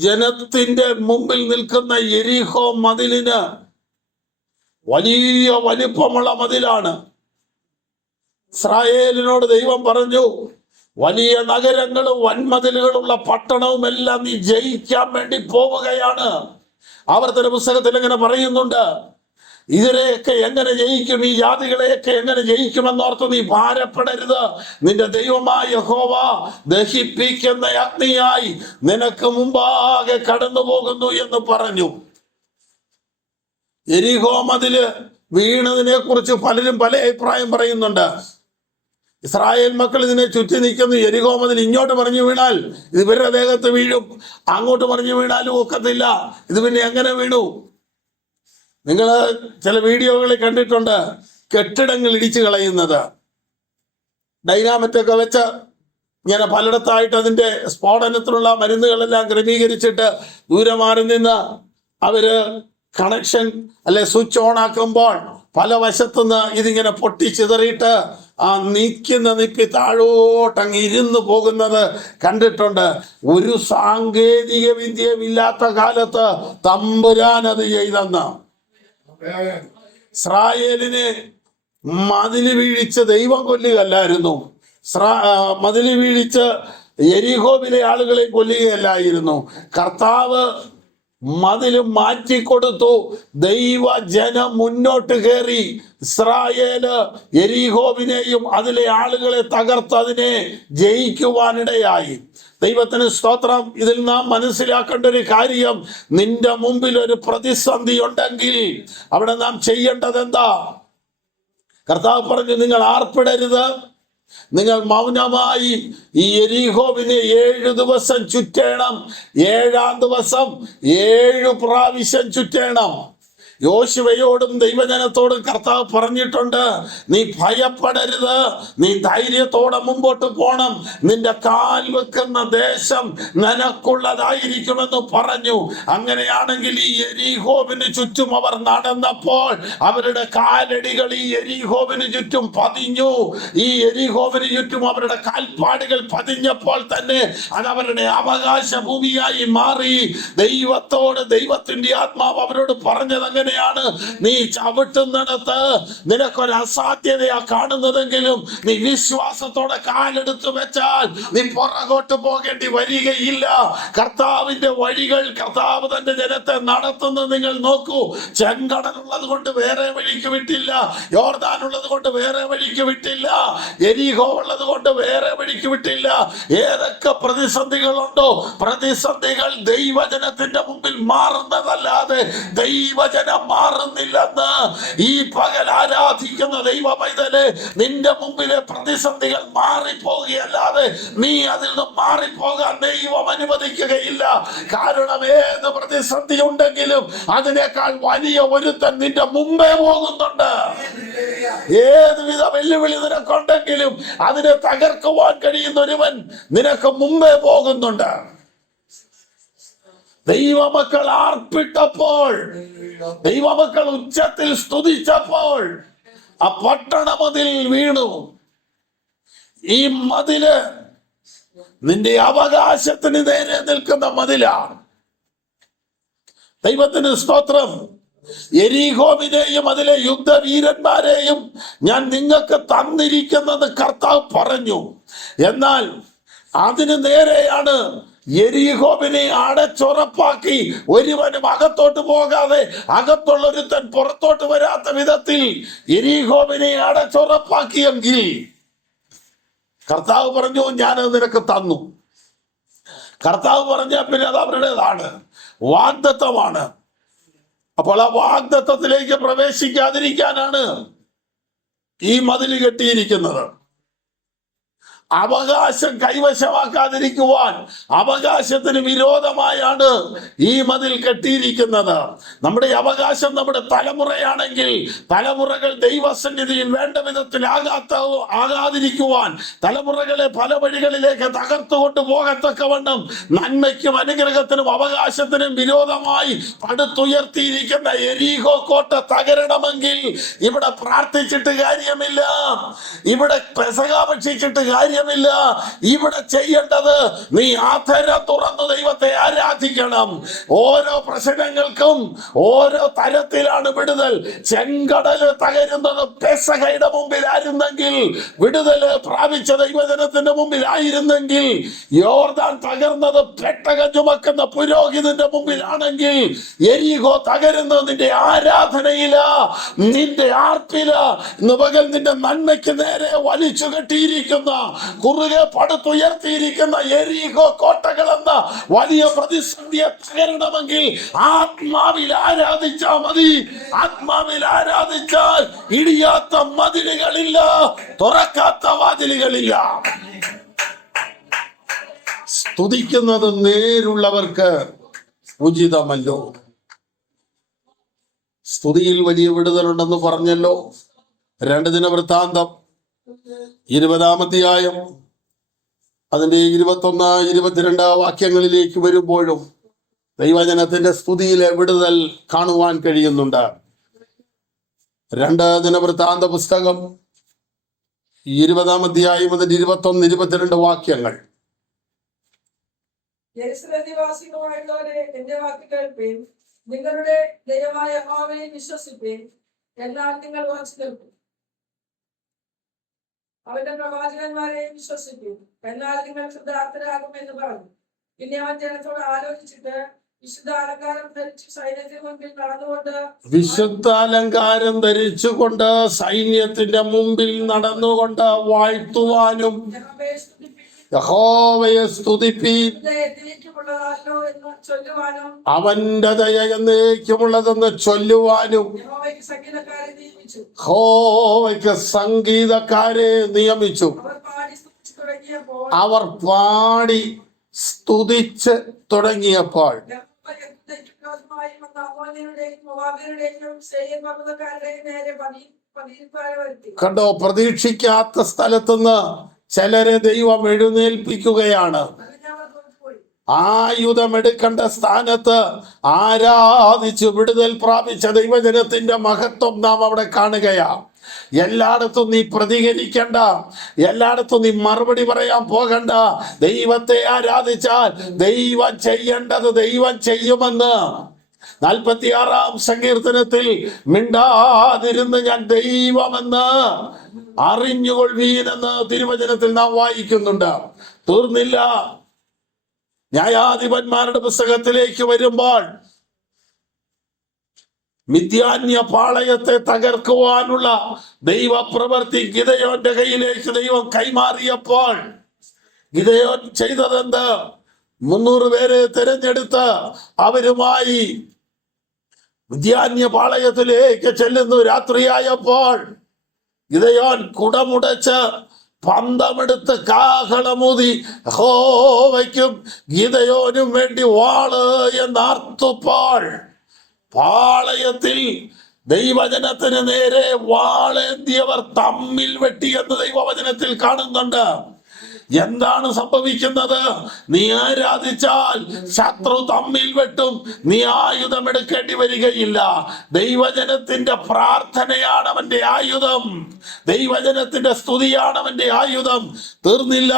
ജനത്തിന്റെ മുമ്പിൽ നിൽക്കുന്ന യെരിഹോ മതിലിന് വലിയ വലിപ്പമുള്ള മതിലാണ്. ഇസ്രായേലിനോട് ദൈവം പറഞ്ഞു, വലിയ നഗരങ്ങളും വൻമതിലുകളുള്ള പട്ടണവും എല്ലാം നീ ജയിക്കാൻ വേണ്ടി പോവുകയാണ്. ആവർത്തന പുസ്തകത്തിൽ ഇങ്ങനെ പറയുന്നുണ്ട്, ഇതിനെയൊക്കെ എങ്ങനെ ജയിക്കും, ഈ ജാതികളെയൊക്കെ എങ്ങനെ ജയിക്കുമെന്നോർത്ത് നീ ഭാരപ്പെടരുത്. നിന്റെ ദൈവമായ യഹോവ ദഹിപ്പിക്കുന്ന അഗ്നിയായി നിനക്ക് മുമ്പാകെ കടന്നു പോകുന്നു എന്ന് പറഞ്ഞു. യെരിഹോ മതില് വീണതിനെ കുറിച്ച് പലരും പല അഭിപ്രായം പറയുന്നുണ്ട്. ഇസ്രായേൽ മക്കൾ ഇതിനെ ചുറ്റി നിൽക്കുന്നു. യെരിഹോ മതിൽ ഇങ്ങോട്ട് പറഞ്ഞു വീണാൽ ഇത് ഇവരുടെ ദേഹത്ത് വീഴും, അങ്ങോട്ട് പറഞ്ഞു വീണാലും ഒക്കത്തില്ല. ഇത് പിന്നെ എങ്ങനെ വീണു? നിങ്ങൾ ചില വീഡിയോകളിൽ കണ്ടിട്ടുണ്ട് കെട്ടിടങ്ങൾ ഇടിച്ചു കളയുന്നത്. ഡൈനാമറ്റൊക്കെ വെച്ച് ഇങ്ങനെ പലയിടത്തായിട്ട് അതിന്റെ സ്ഫോടനത്തിനുള്ള മരുന്നുകളെല്ലാം ക്രമീകരിച്ചിട്ട് ദൂരെ മാറി നിന്ന് അവര് കണക്ഷൻ അല്ലെ സ്വിച്ച് ഓൺ ആക്കുമ്പോൾ പല വശത്തുനിന്ന് ഇതിങ്ങനെ പൊട്ടിച്ചിതറിയിട്ട് ആ നിൽക്കുന്ന നിപ്പി താഴോട്ടങ്ങ് ഇരുന്ന് പോകുന്നത് കണ്ടിട്ടുണ്ട്. ഒരു സാങ്കേതിക വിദ്യയില്ലാത്ത കാലത്ത് തമ്പുരാൻ അത് ചെയ്തെന്ന്. ഇസ്രായേലിന് മതില് വീഴിച്ച് ദൈവം കൊല്ലുകയല്ലായിരുന്നു, മതില് വീഴിച്ച് യെരിഹോവിലെ ആളുകളെ കൊല്ലുകയല്ലായിരുന്നു. കർത്താവ് മതില് മാറ്റിക്കൊടുത്തു. ദൈവജനം മുന്നോട്ട് കയറി ഇസ്രായേല് യെരിഹോവിനെയും അതിലെ ആളുകളെ തകർത്ത് അതിനെ ജയിക്കുവാനിടയായി. ദൈവത്തിന് സ്തോത്രം. ഇതിൽ നാം മനസ്സിലാക്കേണ്ട ഒരു കാര്യം, നിന്റെ മുമ്പിൽ ഒരു പ്രതിസന്ധി ഉണ്ടെങ്കിൽ അവിടെ നാം ചെയ്യേണ്ടത് എന്താ? കർത്താവ് പറഞ്ഞു, നിങ്ങൾ ആർപ്പിടരുത്, നിങ്ങൾ മൗനമായി ഈ യെരിഹോവിനെ 7 ദിവസം ചുറ്റണം, 7-ാം ദിവസം 7 പ്രാവശ്യം ചുറ്റണം. യോശുവയോടും ദൈവജനത്തോടും കർത്താവ് പറഞ്ഞിട്ടുണ്ട്, നീ ഭയപ്പെടരുത്, നീ ധൈര്യത്തോടെ മുമ്പോട്ട് പോണം, നിന്റെ കാൽ വെക്കുന്ന ദേശം നിനക്കുള്ളതായിരിക്കുമെന്ന് പറഞ്ഞു. അങ്ങനെയാണെങ്കിൽ ഈ യെരിഹോവിന് ചുറ്റും അവർ നടന്നപ്പോൾ അവരുടെ കാലടികൾ ഈ യെരിഹോവിന് ചുറ്റും പതിഞ്ഞു. ഈ യെരിഹോവിന് ചുറ്റും അവരുടെ കാൽപ്പാടുകൾ പതിഞ്ഞപ്പോൾ തന്നെ അത് അവരുടെ അവകാശ ഭൂമിയായി മാറി. ദൈവത്തോട് ദൈവത്തിന്റെ ആത്മാവ് അവരോട് പറഞ്ഞത് അങ്ങനെയാണ്, നീ ചവിട്ടുന്നിടത്ത് നിനക്കൊരു അസാധ്യതയാ കാണുന്നതെങ്കിലും നീ വിശ്വാസത്തോടെ കാലെടുത്ത് വെച്ചാൽ നീ പുറകോട്ട് പോകേണ്ടി വരികയില്ല. കർത്താവിന്റെ വഴികൾ, കർത്താവ് തന്റെ ജനത്തെ നടത്തുന്നത് നിങ്ങൾ നോക്കൂ. ചെങ്കടലുള്ളത് കൊണ്ട് വേറെ വഴിക്ക് വിട്ടില്ല, യോർദാൻ ഉള്ളത് കൊണ്ട് വേറെ വഴിക്ക് വിട്ടില്ല, യെരിഹോ ഉള്ളത് കൊണ്ട് വേറെ വഴിക്ക് വിട്ടില്ല. ഏതൊക്കെ പ്രതിസന്ധികളുണ്ടോ, പ്രതിസന്ധികൾ ദൈവജനത്തിന്റെ മുമ്പിൽ മാറുന്നതല്ലാതെ ദൈവജനം മാറുന്നില്ലെന്ന് ഈ പകൽ ആരാധിക്കുന്ന ദൈവ പൈതലെ, നിന്റെ മുമ്പിലെ പ്രതിസന്ധികൾ മാറിപ്പോകുകയല്ലാതെ നീ അതിൽ നിന്ന് മാറിപ്പോകാൻ ദൈവം അനുവദിക്കുകയില്ല. കാരണം ഏത് പ്രതിസന്ധി ഉണ്ടെങ്കിലും അതിനേക്കാൾ വലിയ ഒരുത്തൻ നിന്റെ മുമ്പേ പോകുന്നുണ്ട്. ഏതുവിധ വെല്ലുവിളി നിനക്കുണ്ടെങ്കിലും അതിനെ തകർക്കുവാൻ കഴിയുന്ന ഒരുവൻ നിനക്ക് മുമ്പേ പോകുന്നുണ്ട്. ദൈവമക്കൾ ആർപ്പിട്ടപ്പോൾ, ദൈവമക്കൾ ഉച്ചത്തിൽ സ്തുതിച്ചപ്പോൾ ആ പട്ടണമതിൽ വീണു. ഈ മതില് നിന്റെ അവകാശത്തിന് നേരെ നിൽക്കുന്ന മതിലാണ്. ദൈവത്തിന് സ്തോത്രം. യെരിഹോവിനെയും അതിലെ യുദ്ധവീരന്മാരെയും ഞാൻ നിങ്ങൾക്ക് തന്നിരിക്കുന്നത് കർത്താവ് പറഞ്ഞു. എന്നാൽ അതിന് നേരെയാണ് യെരിഹോവിനെ അടച്ചുറപ്പാക്കി ഒരുവനും അകത്തോട്ട് പോകാതെ അകത്തുള്ളൊരുത്തൻ പുറത്തോട്ട് വരാത്ത വിധത്തിൽ യെരിഹോവിനെ അടച്ചുറപ്പാക്കിയെങ്കിൽ കർത്താവ് പറഞ്ഞു, ഞാനത് നിനക്ക് തന്നു. കർത്താവ് പറഞ്ഞ പിന്നെ അത് അവരുടേതാണ്, വാഗ്ദത്തമാണ്. അപ്പോൾ ആ വാഗ്ദത്തത്തിലേക്ക് പ്രവേശിക്കാതിരിക്കാനാണ് ഈ മതില് കെട്ടിയിരിക്കുന്നത്. അവകാശം കൈവശമാക്കാതിരിക്കുവാൻ അവകാശത്തിന് വിരോധമായാണ് ഈ മതിൽ കെട്ടിയിരിക്കുന്നത്. നമ്മുടെ അവകാശം നമ്മുടെ തലമുറയാണെങ്കിൽ തലമുറകൾ ദൈവസന്നിധിയിൽ വേണ്ട വിധത്തിൽ ആകാതിരിക്കുവാൻ, തലമുറകളെ പല വഴികളിലേക്ക് തകർത്തുകൊണ്ട് പോകത്തക്കവണ്ണം നന്മയ്ക്കും അനുഗ്രഹത്തിനും അവകാശത്തിനും വിരോധമായി പടുത്തുയർത്തിയിരിക്കുന്ന യെരിഹോ കോട്ട തകരണമെങ്കിൽ ഇവിടെ പ്രാർത്ഥിച്ചിട്ട് കാര്യമില്ല, ഇവിടെ പെസഹ ഭക്ഷിച്ചിട്ട് കാര്യമില്ല, കാര്യമില്ല. ഇവിടെ ചെയ്യേണ്ടത് നീ അധരം തുറന്ന് ദൈവത്തെ ആരാധിക്കണം. ഓരോ പ്രശ്നങ്ങൾക്കും ഓരോ തരത്തിലാണ് വിടുതൽ. ചെങ്കടല് തകരുന്നത് പെസഹയുടെ മുമ്പിലായിരുന്നെങ്കിൽ, വിടുതല് പ്രാപിച്ച ദൈവജനത്തിന്റെ മുമ്പിലായിരുന്നെങ്കിൽ, യോർദാൻ തകർന്നത് പെട്ടകം ചുമക്കുന്ന പുരോഹിതന്റെ മുമ്പിലാണെങ്കിൽ, എരിഹോ തകരുന്നത് നിന്റെ ആരാധനയില, നിന്റെ ആർപ്പില. ഇന്ന് പകൽ നിന്റെ നന്മയ്ക്ക് നേരെ വലിച്ചു കെട്ടിയിരിക്കുന്ന, കുറുകെ പടുത്തുയർത്തിയിരിക്കുന്ന എരിഹോ കോട്ടകൾ എന്ന വലിയ പ്രതിസന്ധിയെ തകരണമെങ്കിൽ ആത്മാവിൽ ആരാധിച്ചാൽ മതി. ആത്മാവിൽ ആരാധിച്ചാൽ ഇടിയാത്ത മതിലുകളില്ല, തുറക്കാത്ത വാതിലുകളില്ല. സ്തുതിക്കുന്നത് നേരുള്ളവർക്ക് ഉചിതമല്ലോ. സ്തുതിയിൽ വലിയ വിടുതലുണ്ടെന്ന് പറഞ്ഞല്ലോ. 2 ദിനവൃത്താന്തം 20-ാം അധ്യായം അതിന്റെ 21, 22 വാക്യങ്ങളിലേക്ക് വരുമ്പോഴും ദൈവജനത്തിന്റെ സ്തുതിയിലെ വിടുതൽ കാണുവാൻ കഴിയുന്നുണ്ട്. 2 ദിനവൃത്താന്ത പുസ്തകം 20-ാം അധ്യായം അതിന്റെ 21, 22 വാക്യങ്ങൾ. യെരൂശലേം നിവാസികളായുള്ളവരെ, എന്റെ വാക്ക് കേൾപ്പീൻ. നിങ്ങളുടെ ദൈവമായ യഹോവയെ വിശ്വസിപ്പീൻ, എന്നാൽ നിങ്ങൾ ഉറച്ചു നിൽക്കും. അവന്റെ പ്രവാചകന്മാരെയും വിശ്വസിപ്പീൻ, എന്നാൽ നിങ്ങൾ ശുദ്ധാർത്ഥരാകുമെന്ന് പറഞ്ഞു. പിന്നെ അവൻ ജനത്തോട് ആലോചിച്ചിട്ട് വിശുദ്ധ അലങ്കാരം ധരിച്ച് സൈന്യത്തിന് മുൻപിൽ നടന്നുകൊണ്ട് സൈന്യത്തിന്റെ മുമ്പിൽ നടന്നുകൊണ്ട് വാഴ്ത്തുവാനും യഹോവയെ സ്തുതിപ്പീൻ, അവന്റെ ദയ എന്നേക്കുമുള്ളതെന്ന് ചൊല്ലുവാനും യഹോവയ്ക്ക് സംഗീതക്കാരെ നിയമിച്ചു. അവർ പാടി സ്തുതിച്ച് തുടങ്ങിയപ്പോൾ കണ്ടോ, പ്രതീക്ഷിക്കാത്ത സ്ഥലത്തുനിന്ന് ചിലരെ ദൈവം എഴുന്നേൽപ്പിക്കുകയാണ്. ആയുധമെടുക്കേണ്ട സ്ഥാനത്ത് ആരാധിച്ചു വിടുതൽ പ്രാപിച്ച ദൈവജനത്തിന്റെ മഹത്വം നാം അവിടെ കാണുകയാ. എല്ലായിടത്തും നീ പ്രതികരിക്കണ്ട, എല്ലായിടത്തും നീ മറുപടി പറയാൻ പോകണ്ട. ദൈവത്തെ ആരാധിച്ചാൽ ദൈവം ചെയ്യേണ്ടത് ദൈവം ചെയ്യുമെന്ന് 46-ാം സങ്കീർത്തനത്തിൽ മിണ്ടാതിരുന്ന് ഞാൻ ദൈവമെന്ന് അറിഞ്ഞുകൊള്ളുവീനെന്ന് തിരുവചനത്തിൽ നാം വായിക്കുന്നുണ്ട്. തീർന്നില്ല. ന്യായാധിപന്മാരുടെ പുസ്തകത്തിലേക്ക് വരുമ്പോൾ മിദ്യാന്യ പാളയത്തെ തകർക്കുവാനുള്ള ദൈവപ്രവൃത്തി ഗിദെയോന്റെ കയ്യിലേക്ക് ദൈവം കൈമാറിയപ്പോൾ ഗിദെയോൻ ചെയ്തതെന്ത്? 300 പേരെ തിരഞ്ഞെടുത്ത് അവരുമായി മിദ്യാന്യ പാളയത്തിലേക്ക് ചെല്ലുന്നു. രാത്രിയായപ്പോൾ ഗിദെയോൻ കുടമുടച്ച് പന്തമെടുത്ത് കാഹളമൂതി യഹോവയ്ക്കും ഗിദെയോനും വേണ്ടി വാള് എന്നാർത്തുപ്പോൾ പാളയത്തിൽ ദൈവജനത്തിന് നേരെ വാളേന്തിയവർ തമ്മിൽ വെട്ടിയെന്ന് ദൈവവചനത്തിൽ കാണുന്നുണ്ട്. എന്താണ് സംഭവിക്കുന്നത്? നീ ആരാധിച്ചാൽ ശത്രു തമ്മിൽ വെട്ടും, നീ ആയുധമെടുക്കേണ്ടി വരികയില്ല. ദൈവജനത്തിന്റെ പ്രാർത്ഥനയാണ് അവന്റെ ആയുധം, ദൈവജനത്തിന്റെ സ്തുതിയാണ് അവന്റെ ആയുധം. തീർന്നില്ല.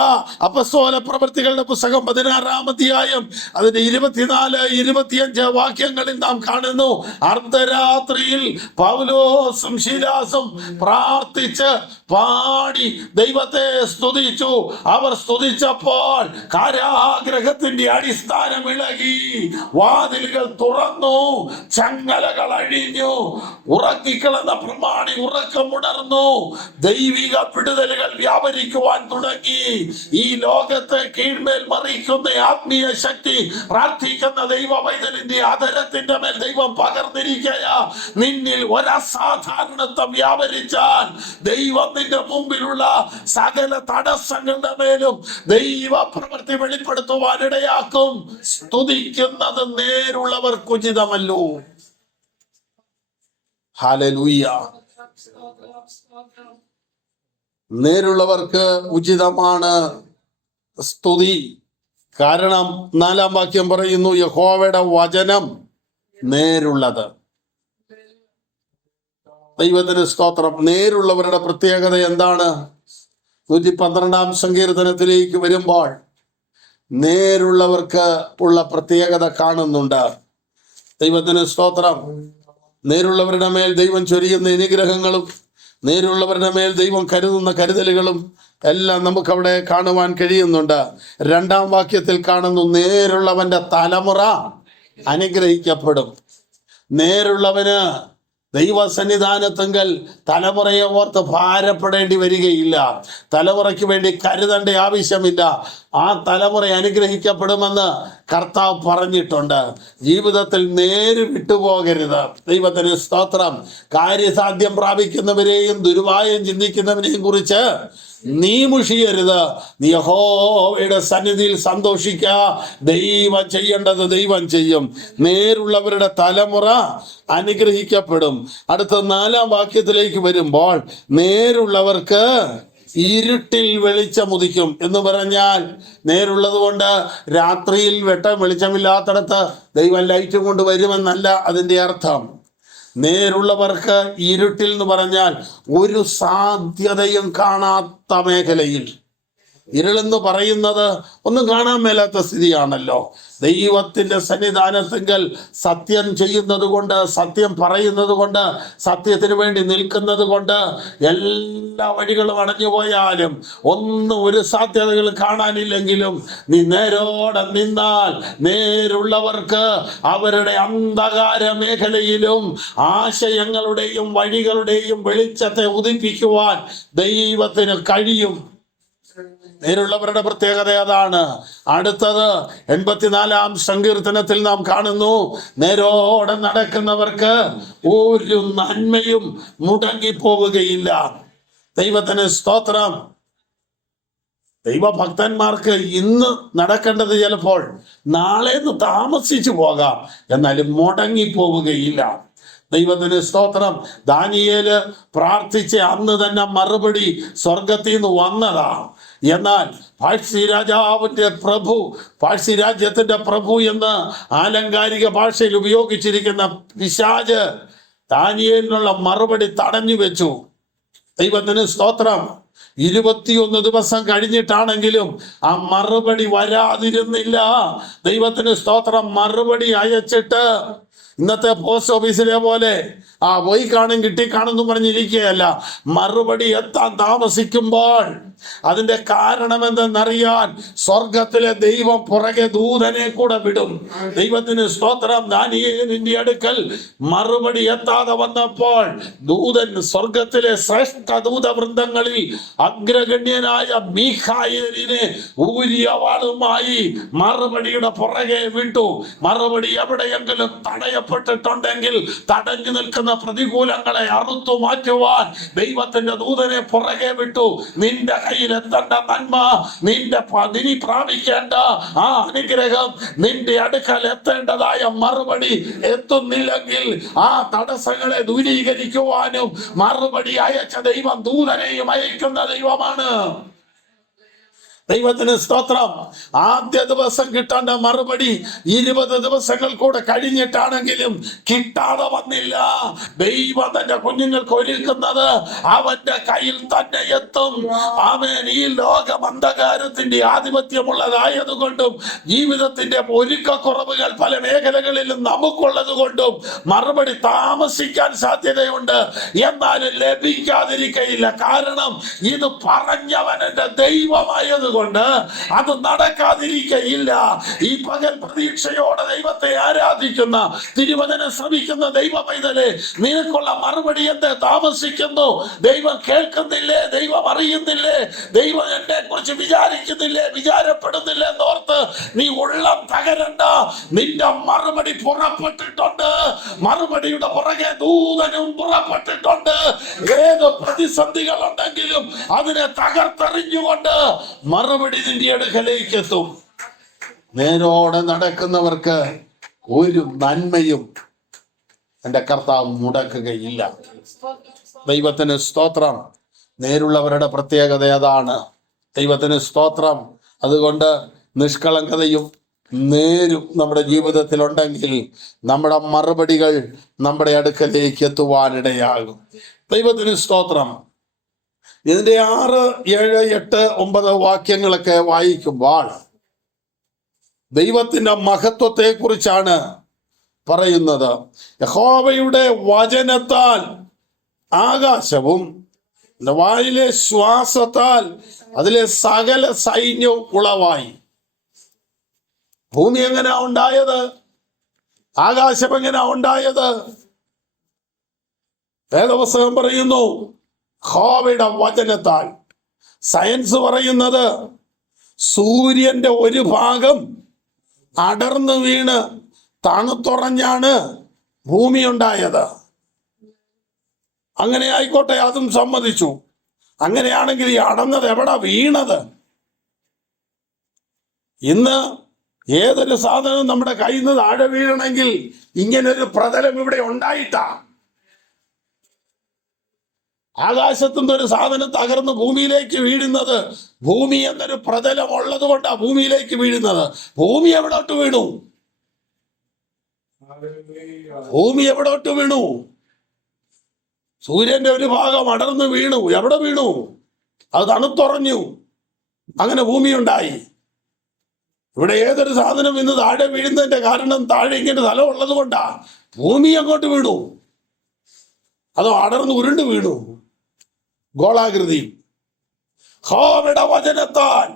അപ്പസ്തോല പ്രവൃത്തികളുടെ പുസ്തകം 16-ാം അധ്യായം അതിന്റെ 24, 25 വാക്യങ്ങളിൽ നാം കാണുന്നു. അർദ്ധരാത്രിയിൽ പൗലോസും ശീലാസും പ്രാർത്ഥിച്ച് പാടി ദൈവത്തെ സ്തുതിച്ചു. അവർ സ്തുതിച്ചപ്പോൾ കാരാഗ്രഹത്തിന്റെ അടിസ്ഥാനം ഇളകി, വാതിലുകൾ തുറന്നു, ചങ്ങലകൾ അഴിഞ്ഞു, ഉറക്കിക്കിടന്ന പ്രമാണി ഉറക്കമുണർന്നു. ദൈവിക വിടുതലുകൾ വ്യാപരിക്കുവാൻ തുടങ്ങി. ഈ ലോകത്തെ കീഴ്മേൽ മറിക്കുന്ന ആത്മീയ ശക്തി പ്രാർത്ഥിക്കുന്ന ദൈവവൈതലിന്റെ അധരത്തിന്റെ മേൽ ദൈവം പകർന്നിരിക്കുക. നിന്നിൽ ഒരസാധാരണത്വം വ്യാപരിച്ചാൽ ദൈവം നിന്റെ മുമ്പിലുള്ള സകല തടസ്സങ്ങളുടെ മേലും ദൈവ പ്രവൃത്തി വെളിപ്പെടുത്തുവാൻ ഇടയാക്കും. സ്തുതിക്കുന്നത് നേരുള്ളവർക്ക് ഉചിതമല്ലോ. ഹല്ലേലൂയ. നേരുള്ളവർക്ക് ഉചിതമാണ് സ്തുതി. കാരണം 4-ാം വാക്യം പറയുന്നു, യഹോവയുടെ വചനം നേരുള്ളത്. ദൈവത്തിന് സ്തോത്രം. നേരുള്ളവരുടെ പ്രത്യേകത എന്താണ്? 112 സങ്കീർത്തനത്തിലേക്ക് വരുമ്പോൾ നേരുള്ളവർക്ക് ഉള്ള പ്രത്യേകത കാണുന്നുണ്ട്. ദൈവത്തിന് സ്തോത്രം. നേരുള്ളവരുടെ മേൽ ദൈവം ചൊരിയുന്ന അനുഗ്രഹങ്ങളും നേരുള്ളവരുടെ മേൽ ദൈവം കരുതുന്ന കരുതലുകളും എല്ലാം നമുക്കവിടെ കാണുവാൻ കഴിയുന്നുണ്ട്. 2-ാം വാക്യത്തിൽ കാണുന്നു, നേരുള്ളവന്റെ തലമുറ അനുഗ്രഹിക്കപ്പെടും. നേരുള്ളവന് ദൈവസന്നിധാനത്തെങ്കിൽ തലമുറയെ ഓർത്ത് ഭാരപ്പെടേണ്ടി വരികയില്ല. തലമുറയ്ക്ക് വേണ്ടി കരുതേണ്ട ആവശ്യമില്ല. ആ തലമുറ അനുഗ്രഹിക്കപ്പെടുമെന്ന് കർത്താവ് പറഞ്ഞിട്ടുണ്ട്. ജീവിതത്തിൽ നേര് വിട്ടുപോകരുത്. ദൈവത്തിന് സ്തോത്രം. കാര്യസാധ്യം പ്രാപിക്കുന്നവരെയും ദുരുപായം ചിന്തിക്കുന്നവരെയും കുറിച്ച് നീ മുഷിയരുത്. നീ യഹോവയുടെ സന്നിധിയിൽ സന്തോഷിക്കുക. ദൈവം ചെയ്യേണ്ടത് ദൈവം ചെയ്യും. നേരുള്ളവരുടെ തലമുറ അനുഗ്രഹിക്കപ്പെടും. അടുത്ത 4-ാം വാക്യത്തിലേക്ക് വരുമ്പോൾ, നേരുള്ളവർക്ക് ഇരുട്ടിൽ വെളിച്ചമുദിക്കും എന്ന് പറഞ്ഞാൽ, നേരുള്ളത് കൊണ്ട് രാത്രിയിൽ വെളിച്ചമില്ലാത്തടത്ത് ദൈവം ലൈറ്റും കൊണ്ട് വരുമെന്നല്ല അതിൻ്റെ അർത്ഥം. നേരുള്ളവർക്ക് ഇരുട്ടിൽ എന്ന് പറഞ്ഞാൽ ഒരു സാധ്യതയും കാണാത്ത മേഖലയിൽ. ഇരുളെന്ന് പറയുന്നത് ഒന്നും കാണാൻ മേലാത്ത സ്ഥിതിയാണല്ലോ. ദൈവത്തിൻ്റെ സന്നിധാനത്തെങ്കിൽ സത്യം ചെയ്യുന്നത് കൊണ്ട്, സത്യം പറയുന്നത് കൊണ്ട്, സത്യത്തിന് വേണ്ടി നിൽക്കുന്നത് കൊണ്ട് എല്ലാ വഴികളും അടഞ്ഞുപോയാലും ഒരു സാധ്യതകൾ കാണാനില്ലെങ്കിലും നീ നേരോടെ നിന്നാൽ നേരുള്ളവർക്ക് അവരുടെ അന്ധകാര മേഖലയിലും ആശയങ്ങളുടെയും വഴികളുടെയും വെളിച്ചത്തെ ഉദിപ്പിക്കുവാൻ ദൈവത്തിന് കഴിയും. നേരുള്ളവരുടെ പ്രത്യേകത അതാണ്. അടുത്തത് 84-ാം സങ്കീർത്തനത്തിൽ നാം കാണുന്നു, നേരോടെ നടക്കുന്നവർക്ക് ഒരു നന്മയും മുടങ്ങിപ്പോവുകയില്ല. ദൈവത്തിന് സ്തോത്രം. ദൈവഭക്തന്മാർക്ക് ഇന്ന് നടക്കേണ്ടത് ചിലപ്പോൾ നാളെ താമസിച്ചു പോകാം, എന്നാലും മുടങ്ങിപ്പോവുകയില്ല. ദൈവത്തിന് സ്തോത്രം. ദാനിയേല് പ്രാർത്ഥിച്ച അന്ന് തന്നെ മറുപടി സ്വർഗത്തിൽ നിന്ന് വന്നതാ. എന്നാൽ പാഴ്സി രാജ്യത്തിന്റെ പ്രഭു എന്ന് ആലങ്കാരിക ഭാഷയിൽ ഉപയോഗിച്ചിരിക്കുന്ന പിശാച് ദാനിയേലിനുള്ള മറുപടി തടഞ്ഞു വെച്ചു. ദൈവത്തിന് സ്തോത്രം. 21 ദിവസം കഴിഞ്ഞിട്ടാണെങ്കിലും ആ മറുപടി വരാതിരുന്നില്ല. ദൈവത്തിന് സ്തോത്രം. മറുപടി അയച്ചിട്ട് ഇന്നത്തെ പോസ്റ്റ് ഓഫീസിലെ പോലെ പോയി കാണും കിട്ടി കാണുന്നു പറഞ്ഞിരിക്കുകയല്ല. മറുപടി എത്താൻ താമസിക്കുമ്പോൾ അതിന്റെ കാരണം എന്തെന്നറിയാൻ സ്വർഗത്തിലെ ദൈവം പുറകെ ദൂതനെ കൂടെ വിടും. ദൈവത്തിന് സ്തോത്രം. ദാനിയേലിന്റെ അടുക്കൽ മറുപടി എത്താതെ വന്നപ്പോൾ ദൂതൻ സ്വർഗത്തിലെ ശ്രേഷ്ഠ ദൂതവൃന്ദങ്ങളിൽ അഗ്രഗണ്യനായ മീഖായേലിനെ ഊരിയ വാളുമായി മറുപടിയുടെ പുറകെ വിട്ടു. മറുപടി എവിടെയെങ്കിലും തടയപ്പെട്ടിട്ടുണ്ടെങ്കിൽ തടഞ്ഞു നിൽക്കുന്ന പ്രതികൂലങ്ങളെ അറുത്തു മാറ്റുവാൻ ദൈവത്തിന്റെ ദൂതനെ പുറകെ വിട്ടു. നിന്റെ കയ്യിൽ എത്തേണ്ട നന്മ, നീ പ്രാപിക്കേണ്ട ആ അനുഗ്രഹം, നിന്റെ അടുക്കൽ എത്തേണ്ടതായ മറുപടി എത്തുന്നില്ലെങ്കിൽ ആ തടസ്സങ്ങളെ ദൂരീകരിക്കുവാനും മറുപടി അയച്ച ദൈവം ദൂതനെയും അയക്കുന്ന ദൈവമാണ്. ദൈവത്തിന് സ്തോത്രം. ആദ്യ ദിവസം കിട്ടേണ്ട മറുപടി 20 ദിവസങ്ങൾ കൂടെ കഴിഞ്ഞിട്ടാണെങ്കിലും കിട്ടാതെ വന്നില്ല. ദൈവം തന്റെ കുഞ്ഞുങ്ങൾക്ക് ഒരുക്കുന്നത് അവന്റെ കയ്യിൽ തന്നെ എത്തും. ആമേൻ. ഈ ലോകം അന്ധകാരത്തിന്റെ ആധിപത്യമുള്ളതായതുകൊണ്ടും ജീവിതത്തിന്റെ ഒരുക്കക്കുറവുകൾ പല മേഖലകളിലും നമുക്കുള്ളത് കൊണ്ടും മറുപടി താമസിക്കാൻ സാധ്യതയുണ്ട്. എന്നാലും ലഭിക്കാതിരിക്കയില്ല. കാരണം ഇത് പറഞ്ഞവൻ എന്റെ ദൈവമായതുകൊണ്ട് അത് നടക്കാതിരിക്കയില്ല. ഈ പകൽ പ്രതീക്ഷയോടെ ദൈവത്തെ ആരാധിക്കുന്ന, തിരുവചനം ശ്രമിക്കുന്ന ദൈവമൈതലേ, നിനക്കുള്ള മറുപടി എന്ത് താമസിക്കുന്നു? ദൈവം കേൾക്കുന്നില്ലേ? ദൈവം അറിയുന്നില്ലേ? ദൈവം എന്നെ കുറിച്ച് വിചാരിക്കുന്നില്ലേ, വിചാരപ്പെടുന്നില്ലേ എന്നോർത്ത് നീ ഉള്ളം തകരണ്ട. നിന്റെ മറുപടി പുറപ്പെട്ടിട്ടുണ്ട്. മറുപടിയുടെ പുറകെ ദൂതനും പുറപ്പെട്ടിട്ടുണ്ട്. ഏത് പ്രതിസന്ധികൾ ഉണ്ടെങ്കിലും അതിനെ തകർത്തെറിഞ്ഞുകൊണ്ട് മറുപടി നിന്റെ അടുക്കലേക്ക് എത്തും. നേരോടെ നടക്കുന്നവർക്ക് ഒരു നന്മയും എൻ്റെ കർത്താവ് മുടക്കുകയില്ല. ദൈവത്തിന് സ്തോത്രം. നേരുള്ളവരുടെ പ്രത്യേകത അതാണ്. ദൈവത്തിന് സ്തോത്രം. അതുകൊണ്ട് നിഷ്കളങ്കതയും നേരും നമ്മുടെ ജീവിതത്തിൽ ഉണ്ടെങ്കിൽ നമ്മുടെ മറുപടികൾ നമ്മുടെ അടുക്കലേക്ക് എത്തുവാനിടയാകും. ദൈവത്തിന് സ്തോത്രം. ഇതിന്റെ 6, 7, 8, 9 വാക്യങ്ങളൊക്കെ വായിക്കുമ്പോൾ ദൈവത്തിന്റെ മഹത്വത്തെ കുറിച്ചാണ് പറയുന്നത്. യഹോവയുടെ വചനത്താൽ ആകാശവും വായിലെ ശ്വാസത്താൽ അതിലെ സകല സൈന്യവും ഉളവായി. ഭൂമി എങ്ങനെയാ ഉണ്ടായത്? ആകാശം എങ്ങനെയാ ഉണ്ടായത്? വേദപുസ്തകം പറയുന്നു യഹോവയുടെ വചനത്താൽ. സയൻസ് പറയുന്നത് സൂര്യന്റെ ഒരു ഭാഗം അടർന്നു വീണ് തണുത്തുറഞ്ഞാണ് ഭൂമി ഉണ്ടായത്. അങ്ങനെ ആയിക്കോട്ടെ, അതും സമ്മതിച്ചു. അങ്ങനെയാണെങ്കിൽ ഈ അടർന്നത് എവിടെ വീണത്? ഇന്ന് ഏതൊരു സാധനവും നമ്മുടെ കയ്യിൽ നിന്ന് താഴെ വീഴണമെങ്കിൽ ഇങ്ങനൊരു പ്രതലം ഇവിടെ ഉണ്ടായിട്ടാ. ആകാശത്തുനിന്ന് ഒരു സാധനം തകർന്ന് ഭൂമിയിലേക്ക് വീഴുന്നത് ഭൂമി എന്നൊരു പ്രതലം ഉള്ളത് കൊണ്ടാണ് ഭൂമിയിലേക്ക് വീഴുന്നത്. ഭൂമി എവിടോട്ട് വീണു? ഭൂമി എവിടോട്ട് വീണു? സൂര്യന്റെ ഒരു ഭാഗം അടർന്ന് വീണു. എവിടെ വീണു? അത് തണുത്തുറഞ്ഞു. അങ്ങനെ ഭൂമി ഉണ്ടായി. ഇവിടെ ഏതൊരു സാധനം ഇന്ന് താഴെ വീഴുന്നതിന്റെ കാരണം താഴെ ഇങ്ങനെ സ്ഥലം ഉള്ളത് കൊണ്ടാ. ഭൂമി അങ്ങോട്ട് വീണു, അതോ അടർന്ന് ഉരുണ്ട് വീണു ഗോളാകൃതി. യഹോവയുടെ വചനത്താൽ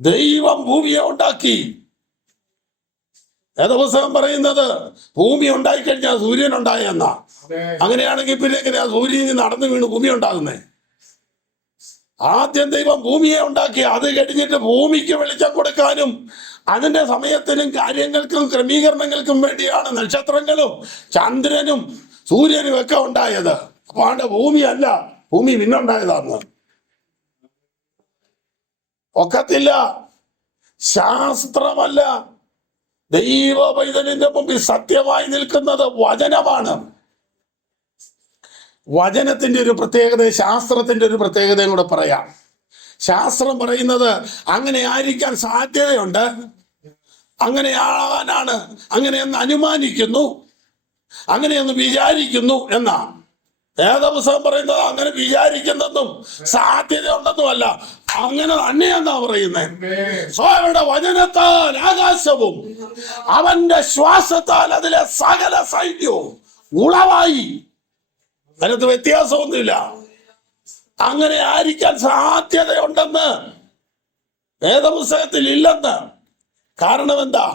ദൈവം ഭൂമിയെ ഉണ്ടാക്കി. വേദപുസ്തകം പറയുന്നത് ഭൂമി ഉണ്ടായിക്കഴിഞ്ഞാൽ സൂര്യൻ ഉണ്ടായെന്നാ. അങ്ങനെയാണെങ്കിൽ പിന്നെ എങ്ങനെയാ സൂര്യൻ നടന്നു വീണ് ഭൂമി ഉണ്ടാകുന്നേ? ആദ്യം ദൈവം ഭൂമിയെ ഉണ്ടാക്കി. അത് കഴിഞ്ഞിട്ട് ഭൂമിക്ക് വെളിച്ചം കൊടുക്കാനും അതിന്റെ സമയത്തിനും കാര്യങ്ങൾക്കും ക്രമീകരണങ്ങൾക്കും വേണ്ടിയാണ് നക്ഷത്രങ്ങളും ചന്ദ്രനും സൂര്യനും ഒക്കെ ഉണ്ടായത്. അപ്പൊ ആണ്ട് ഭൂമിയല്ല, ഭൂമി പിന്നുണ്ടായതാന്ന് ഒക്കത്തില്ല. ശാസ്ത്രമല്ല, ദൈവ പൈതലിന്റെ മുമ്പിൽ സത്യമായി നിൽക്കുന്നത് വചനമാണ്. വചനത്തിന്റെ ഒരു പ്രത്യേകത, ശാസ്ത്രത്തിന്റെ ഒരു പ്രത്യേകതയും കൂടെ പറയാം. ശാസ്ത്രം പറയുന്നത് അങ്ങനെ ആയിരിക്കാൻ സാധ്യതയുണ്ട്, അങ്ങനെയാകാനാണ്, അങ്ങനെയെന്ന് അനുമാനിക്കുന്നു, അങ്ങനെയെന്ന് വിചാരിക്കുന്നു എന്നാ. വേദപുസ്തകം പറയുന്നത് അങ്ങനെ വിചാരിക്കുന്നതും സാധ്യതയുണ്ടെന്നുമല്ല, അങ്ങനെ തന്നെയെന്നാ പറയുന്നത്. യഹോവയുടെ വചനത്താൽ ആകാശവും അവന്റെ ശ്വാസത്താൽ അതിലെ സകല സൈന്യവും ഉളവായി. അതിനകത്ത് വ്യത്യാസമൊന്നുമില്ല. അങ്ങനെ ആയിരിക്കാൻ സാധ്യതയുണ്ടെന്ന് വേദപുസ്തകത്തിൽ ഇല്ലെന്ന്. കാരണം എന്താ?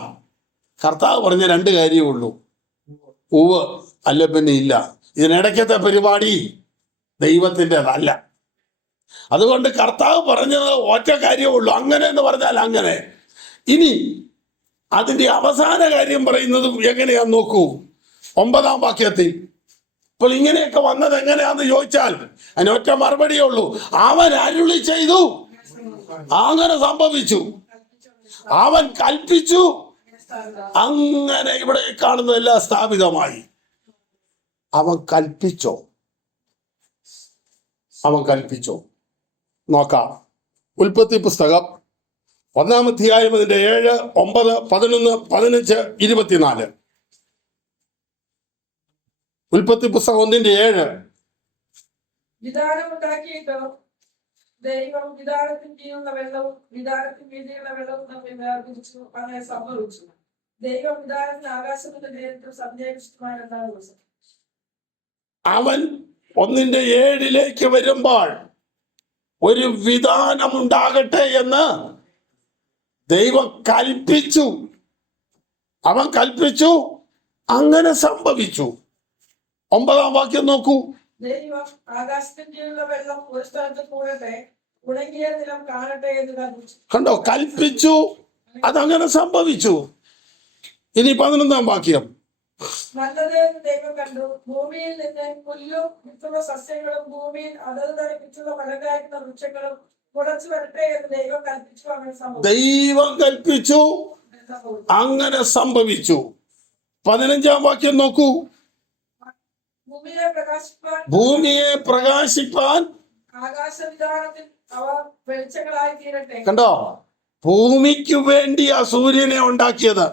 കർത്താവ് പറഞ്ഞ 2 കാര്യമേ ഉള്ളൂ, ഉവ് അല്ല പിന്നെ ഇല്ല. ഇതിനിടയ്ക്കത്തെ പരിപാടി ദൈവത്തിൻ്റെതല്ല. അതുകൊണ്ട് കർത്താവ് പറഞ്ഞത് ഒറ്റ കാര്യമേ ഉള്ളൂ, അങ്ങനെ എന്ന് പറഞ്ഞാൽ അങ്ങനെ. ഇനി അതിന്റെ അവസാന കാര്യം പറയുന്നതും എങ്ങനെയാന്ന് നോക്കൂ. 9-ാം വാക്യത്തിൽ ഇപ്പോൾ ഇങ്ങനെയൊക്കെ വന്നത് എങ്ങനെയാന്ന് ചോദിച്ചാൽ അതിന് ഒറ്റ മറുപടിയേ ഉള്ളൂ, അവൻ അരുളി ചെയ്തു, അങ്ങനെ സംഭവിച്ചു. അവൻ കൽപ്പിച്ചു, അങ്ങനെ ഇവിടെ കാണുന്നതെല്ലാം സ്ഥാപിതമായി. അവൻ കൽപ്പിച്ചോ? അവൻ കൽപ്പിച്ചോ? നോക്കാം. ഉൽപ്പത്തി പുസ്തകം 1-ാം അധ്യായം അതിന്റെ 7, 9, 11, 15, 24. ഉൽപ്പത്തി പുസ്തകം 1-7. വിധാനം ഉണ്ടാക്കിയിട്ട് ദൈവം വിധാനത്തിന് കീഴുള്ള വെള്ളവും വിധാനത്തിന് മീതെയുള്ള വെള്ളവും തമ്മിൽ വേർതിരിച്ചു. അങ്ങനെ സംഭവിച്ചു. ദൈവം വിധാനത്തിന് ആകാശത്തിന്റെ നേരിട്ട് സന്ധ്യാവിഷ്ടമായ 2-ാം ദിവസം. അവൻ 1-7 വരുമ്പോൾ ഒരു വിധാനം ഉണ്ടാകട്ടെ എന്ന് ദൈവം കൽപ്പിച്ചു. അവൻ കൽപ്പിച്ചു, അങ്ങനെ സംഭവിച്ചു. 9-ാം വാക്യം നോക്കൂ. ദൈവം ആകാശത്തിന്റെ കീഴിലുള്ള വെള്ളം ഒരു സ്ഥലത്ത് കൂടട്ടെ, ഉണങ്ങിയ നിലം കാണട്ടെ എന്ന് കൽപ്പിച്ചു. കണ്ടോ? കൽപ്പിച്ചു, അതങ്ങനെ സംഭവിച്ചു. ഇനി 11-ാം വാക്യം. നല്ലത് എന്ന് ദൈവം കണ്ടു. ഭൂമിയിൽ നിന്ന് പുല്ലും വിത്തുള്ള സസ്യങ്ങളും ഭൂമിയിൽ അതത് തരപ്പിച്ചുള്ള ഫലകായ്ക്കുന്ന വൃക്ഷങ്ങളും മുളച്ചു വരട്ടെ എന്ന് ദൈവം കൽപ്പിച്ചു. അങ്ങനെ സംഭവിച്ചു. ദൈവം കൽപ്പിച്ചു, അങ്ങനെ സംഭവിച്ചു. 15-ാം വാക്യം നോക്കൂ. ഭൂമിയെ പ്രകാശിപ്പാൻ ആകാശവിധാനത്തിൽ അവ വെളിച്ചങ്ങളായി തീരട്ടെ. കണ്ടോ? ഭൂമിക്ക് വേണ്ടി ആ സൂര്യനെ ഉണ്ടാക്കിയത്,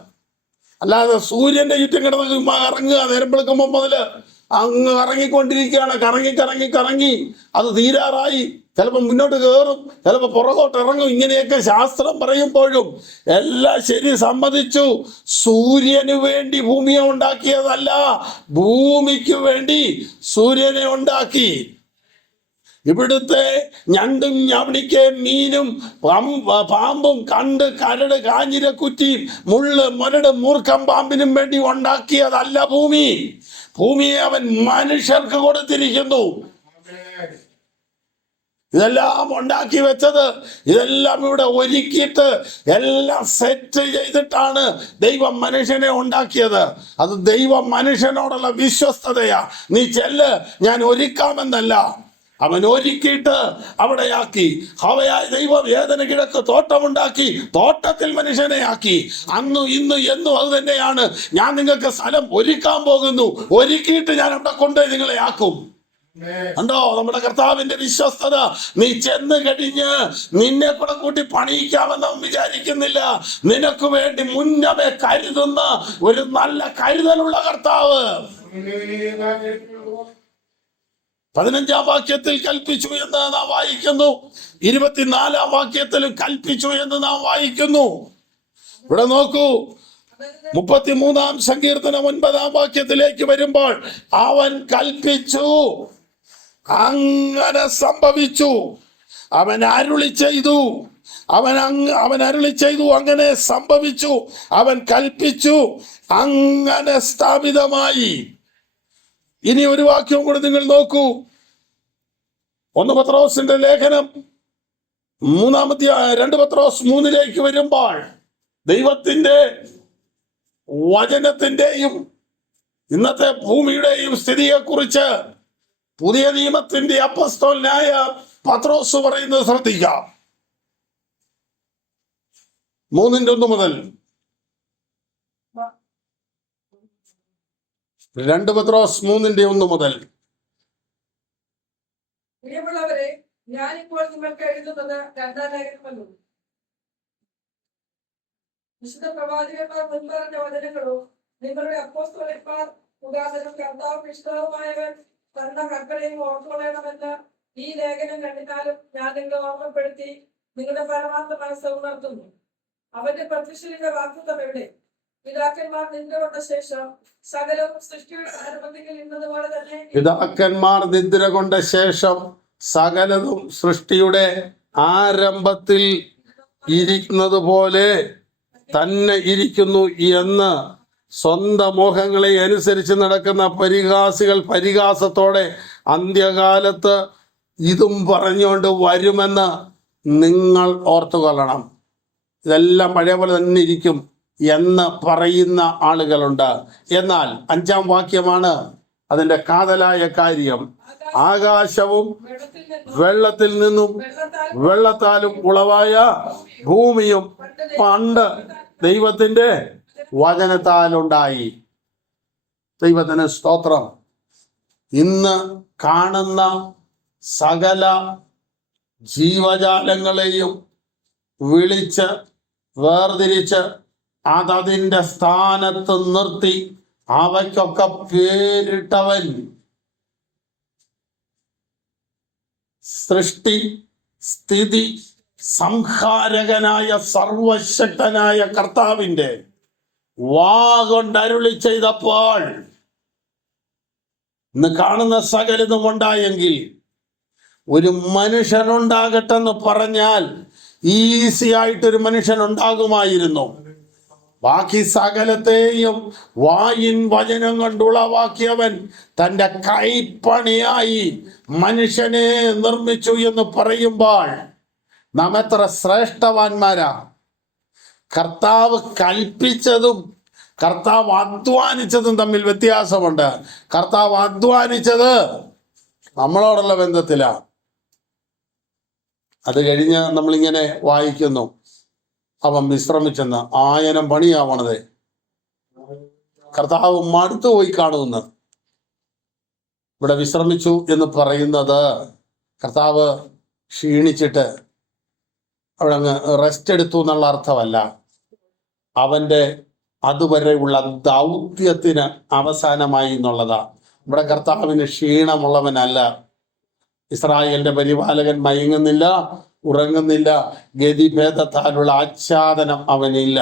അല്ലാതെ സൂര്യന്റെ ചുറ്റും കിടന്ന് ഇറങ്ങുക നേരം വെളുക്കുമ്പോൾ മുതല് അങ്ങ് കറങ്ങിക്കൊണ്ടിരിക്കുകയാണ്. കറങ്ങി കറങ്ങി കറങ്ങി അത് തീരാറായി. ചിലപ്പോൾ മുന്നോട്ട് കയറും, ചിലപ്പോൾ പുറകോട്ട് ഇറങ്ങും. ഇങ്ങനെയൊക്കെ ശാസ്ത്രം പറയുമ്പോഴും എല്ലാം ശരി, സമ്മതിച്ചു. സൂര്യന് വേണ്ടി ഭൂമിയെ ഉണ്ടാക്കിയതല്ല, ഭൂമിക്ക് വേണ്ടി സൂര്യനെ ഉണ്ടാക്കി. ഇവിടുത്തെ ഞണ്ടും ഞവണിക്കയും മീനും പാമ്പും കണ്ട് കരട് കാഞ്ഞിരക്കുറ്റിയും മുള്ള് മുരട് മൂർഖം പാമ്പിനും വേണ്ടി ഉണ്ടാക്കിയതല്ല ഭൂമി. ഭൂമിയെ അവൻ മനുഷ്യർക്ക് കൊടുത്തിരിക്കുന്നു. ഇതെല്ലാം ഉണ്ടാക്കി വെച്ചത്, ഇതെല്ലാം ഇവിടെ ഒരുക്കിയിട്ട് എല്ലാം സെറ്റ് ചെയ്തിട്ടാണ് ദൈവം മനുഷ്യനെ ഉണ്ടാക്കിയത്. അത് ദൈവം മനുഷ്യനോടുള്ള വിശ്വസ്തതയാ. നീ ചെല്ല്, ഞാൻ ഒരുക്കാമെന്നല്ല, അവൻ ഒരുക്കിയിട്ട് അവിടെയാക്കി. ഹവയായ ദൈവം ഏദന് കിഴക്ക് തോട്ടമുണ്ടാക്കി, തോട്ടത്തിൽ മനുഷ്യനെ ആക്കി. അന്നും ഇന്നും എന്നും അത് തന്നെയാണ്. ഞാൻ നിങ്ങൾക്ക് സ്ഥലം ഒരുക്കാൻ പോകുന്നു, ഒരുക്കിയിട്ട് ഞാൻ അവിടെ കൊണ്ടുപോയി നിങ്ങളെ ആക്കും. കണ്ടോ നമ്മുടെ കർത്താവിന്റെ വിശ്വസ്തത. നീ ചെന്ന് കഴിഞ്ഞ് നിന്നെ കൂടെ കൂട്ടി പണിയിക്കാമെന്ന് അവൻ വിചാരിക്കുന്നില്ല. നിനക്ക് വേണ്ടി മുന്നമേ കരുതുന്ന ഒരു നല്ല കരുതലുള്ള കർത്താവ്. 15-ാം വാക്യത്തിൽ കൽപ്പിച്ചു എന്ന് നാം വായിക്കുന്നു. 24-ാം വാക്യത്തിലും കൽപ്പിച്ചു എന്ന് നാം വായിക്കുന്നു. ഇവിടെ നോക്കൂ, 33-ാം സങ്കീർത്തനം 9-ാം വാക്യത്തിലേക്ക് വരുമ്പോൾ അവൻ കൽപ്പിച്ചു, അങ്ങനെ സംഭവിച്ചു. അവൻ അരുളി ചെയ്തു, അവൻ അരുളി ചെയ്തു, അങ്ങനെ സംഭവിച്ചു. അവൻ കൽപ്പിച്ചു, അങ്ങനെ സ്ഥാപിതമായി. ഇനി ഒരു വാക്യവും കൂടി നിങ്ങൾ നോക്കൂ. 1 പത്രോസിന്റെ ലേഖനം 2 പത്രോസ് 3-ലേക്ക് വരുമ്പോൾ ദൈവത്തിന്റെ വചനത്തിന്റെയും ഇന്നത്തെ ഭൂമിയുടെയും സ്ഥിതിയെക്കുറിച്ച് പുതിയ നിയമത്തിന്റെ അപ്പസ്തോലനായ പത്രോസ് പറയുന്നത് ശ്രദ്ധിക്കാം. 3:1 മുതൽ 2 പത്രോസ് 3:1 മുതൽ. പ്രിയമുള്ളവരെ, ഞാനിപ്പോൾ നിങ്ങൾക്ക് എഴുതുന്നത് 2-ാം ലേഖനമല്ലോ, വിശുദ്ധ പ്രവാചകന്മാർ മുൻപറഞ്ഞ വചനങ്ങളോ നിങ്ങളുടെ അപ്പോസ്തലന്മാർ മുഖാന്തരം കർത്താവ് ഇഷ്ടവുമായവൻ തന്ന കൽപ്പനയും ഓർത്തുകൊള്ളണമെന്ന് ഈ ലേഖനം കണ്ടിട്ടാലും ഞാൻ നിങ്ങളെ ഓർമ്മപ്പെടുത്തി നിങ്ങളുടെ പരമാർത്ഥ മനസ്സ് ഉണർത്തുന്നു. അവന്റെ പ്രത്യക്ഷയുടെ വാഗ്ദത്തം എവിടെ? പിതാക്കന്മാർ നിദ്ര കൊണ്ട ശേഷം സകലവും സൃഷ്ടിയുടെ ആരംഭത്തിൽ ഇരുന്നതുപോലെ തന്നെ. പിതാക്കന്മാർ നിദ്ര കൊണ്ട ശേഷം സകലതും സൃഷ്ടിയുടെ ആരംഭത്തിൽ ഇരിക്കുന്നത് പോലെ തന്നെ ഇരിക്കുന്നു എന്ന് സ്വന്തം മോഹങ്ങളെ അനുസരിച്ച് നടക്കുന്ന പരിഹാസികൾ പരിഹാസത്തോടെ അന്ത്യകാലത്ത് ഇതും പറഞ്ഞുകൊണ്ട് വരുമെന്ന് നിങ്ങൾ ഓർത്തുകൊള്ളണം. ഇതെല്ലാം പഴയ പോലെ തന്നെ ഇരിക്കും എന്ന് പറയുന്ന ആളുകളുണ്ട്. എന്നാൽ 5-ാം വാക്യമാണ് അതിന്റെ കാതലായ കാര്യം. ആകാശവും വെള്ളത്തിൽ നിന്നും വെള്ളത്താലും ഉളവായ ഭൂമിയും പണ്ട് ദൈവത്തിന്റെ വചനത്താലുണ്ടായി. ദൈവത്തിന് സ്തോത്രം. ഇന്ന് കാണുന്ന സകല ജീവജാലങ്ങളെയും വിളിച്ച് വേർതിരിച്ച് അതതിൻ്റെ സ്ഥാനത്ത് നിർത്തി അവയ്ക്കൊക്കെ പേരിട്ടവൻ സൃഷ്ടി സ്ഥിതി സംഹാരകനായ സർവശക്തനായ കർത്താവിൻ്റെ വാ കൊണ്ട് അരുളി ചെയ്തപ്പോൾ ഇന്ന് കാണുന്ന സകലതും ഉണ്ടായെങ്കിൽ ഒരു മനുഷ്യനുണ്ടാകട്ടെന്ന് പറഞ്ഞാൽ ഈസി ആയിട്ടൊരു മനുഷ്യൻ ഉണ്ടാകുമായിരുന്നു. ബാക്കി സകലത്തെയും വായിൻ വചനം കൊണ്ടുളവാക്കിയവൻ തൻ്റെ കൈപ്പണിയായി മനുഷ്യനെ നിർമ്മിച്ചു എന്ന് പറയുമ്പോൾ നാം എത്ര ശ്രേഷ്ഠവാന്മാരാ. കർത്താവ് കൽപ്പിച്ചതും കർത്താവ് അധ്വാനിച്ചതും തമ്മിൽ വ്യത്യാസമുണ്ട്. കർത്താവ് അധ്വാനിച്ചത് നമ്മളോടുള്ള ബന്ധത്തിലാണ്. അത് കഴിഞ്ഞ് നമ്മളിങ്ങനെ വായിക്കുന്നു, അവൻ വിശ്രമിച്ചെന്ന്. ആയനം പണിയാവണത്. കർത്താവ് മടുത്തു പോയി കാണുമെന്ന്. ഇവിടെ വിശ്രമിച്ചു എന്ന് പറയുന്നത് കർത്താവ് ക്ഷീണിച്ചിട്ട് അവിടെ അങ്ങ് റെസ്റ്റ് എടുത്തു എന്നുള്ള അർത്ഥമല്ല. അവൻ്റെ അതുവരെയുള്ള ദൗത്യത്തിന് അവസാനമായി എന്നുള്ളതാ. ഇവിടെ കർത്താവിന് ക്ഷീണമുള്ളവനല്ല. ഇസ്രായേലിന്റെ പരിപാലകൻ മയങ്ങുന്നില്ല, ഉറങ്ങുന്നില്ല, ഗതിഭേദത്താലുള്ള ആച്ഛാദനം അവനില്ല.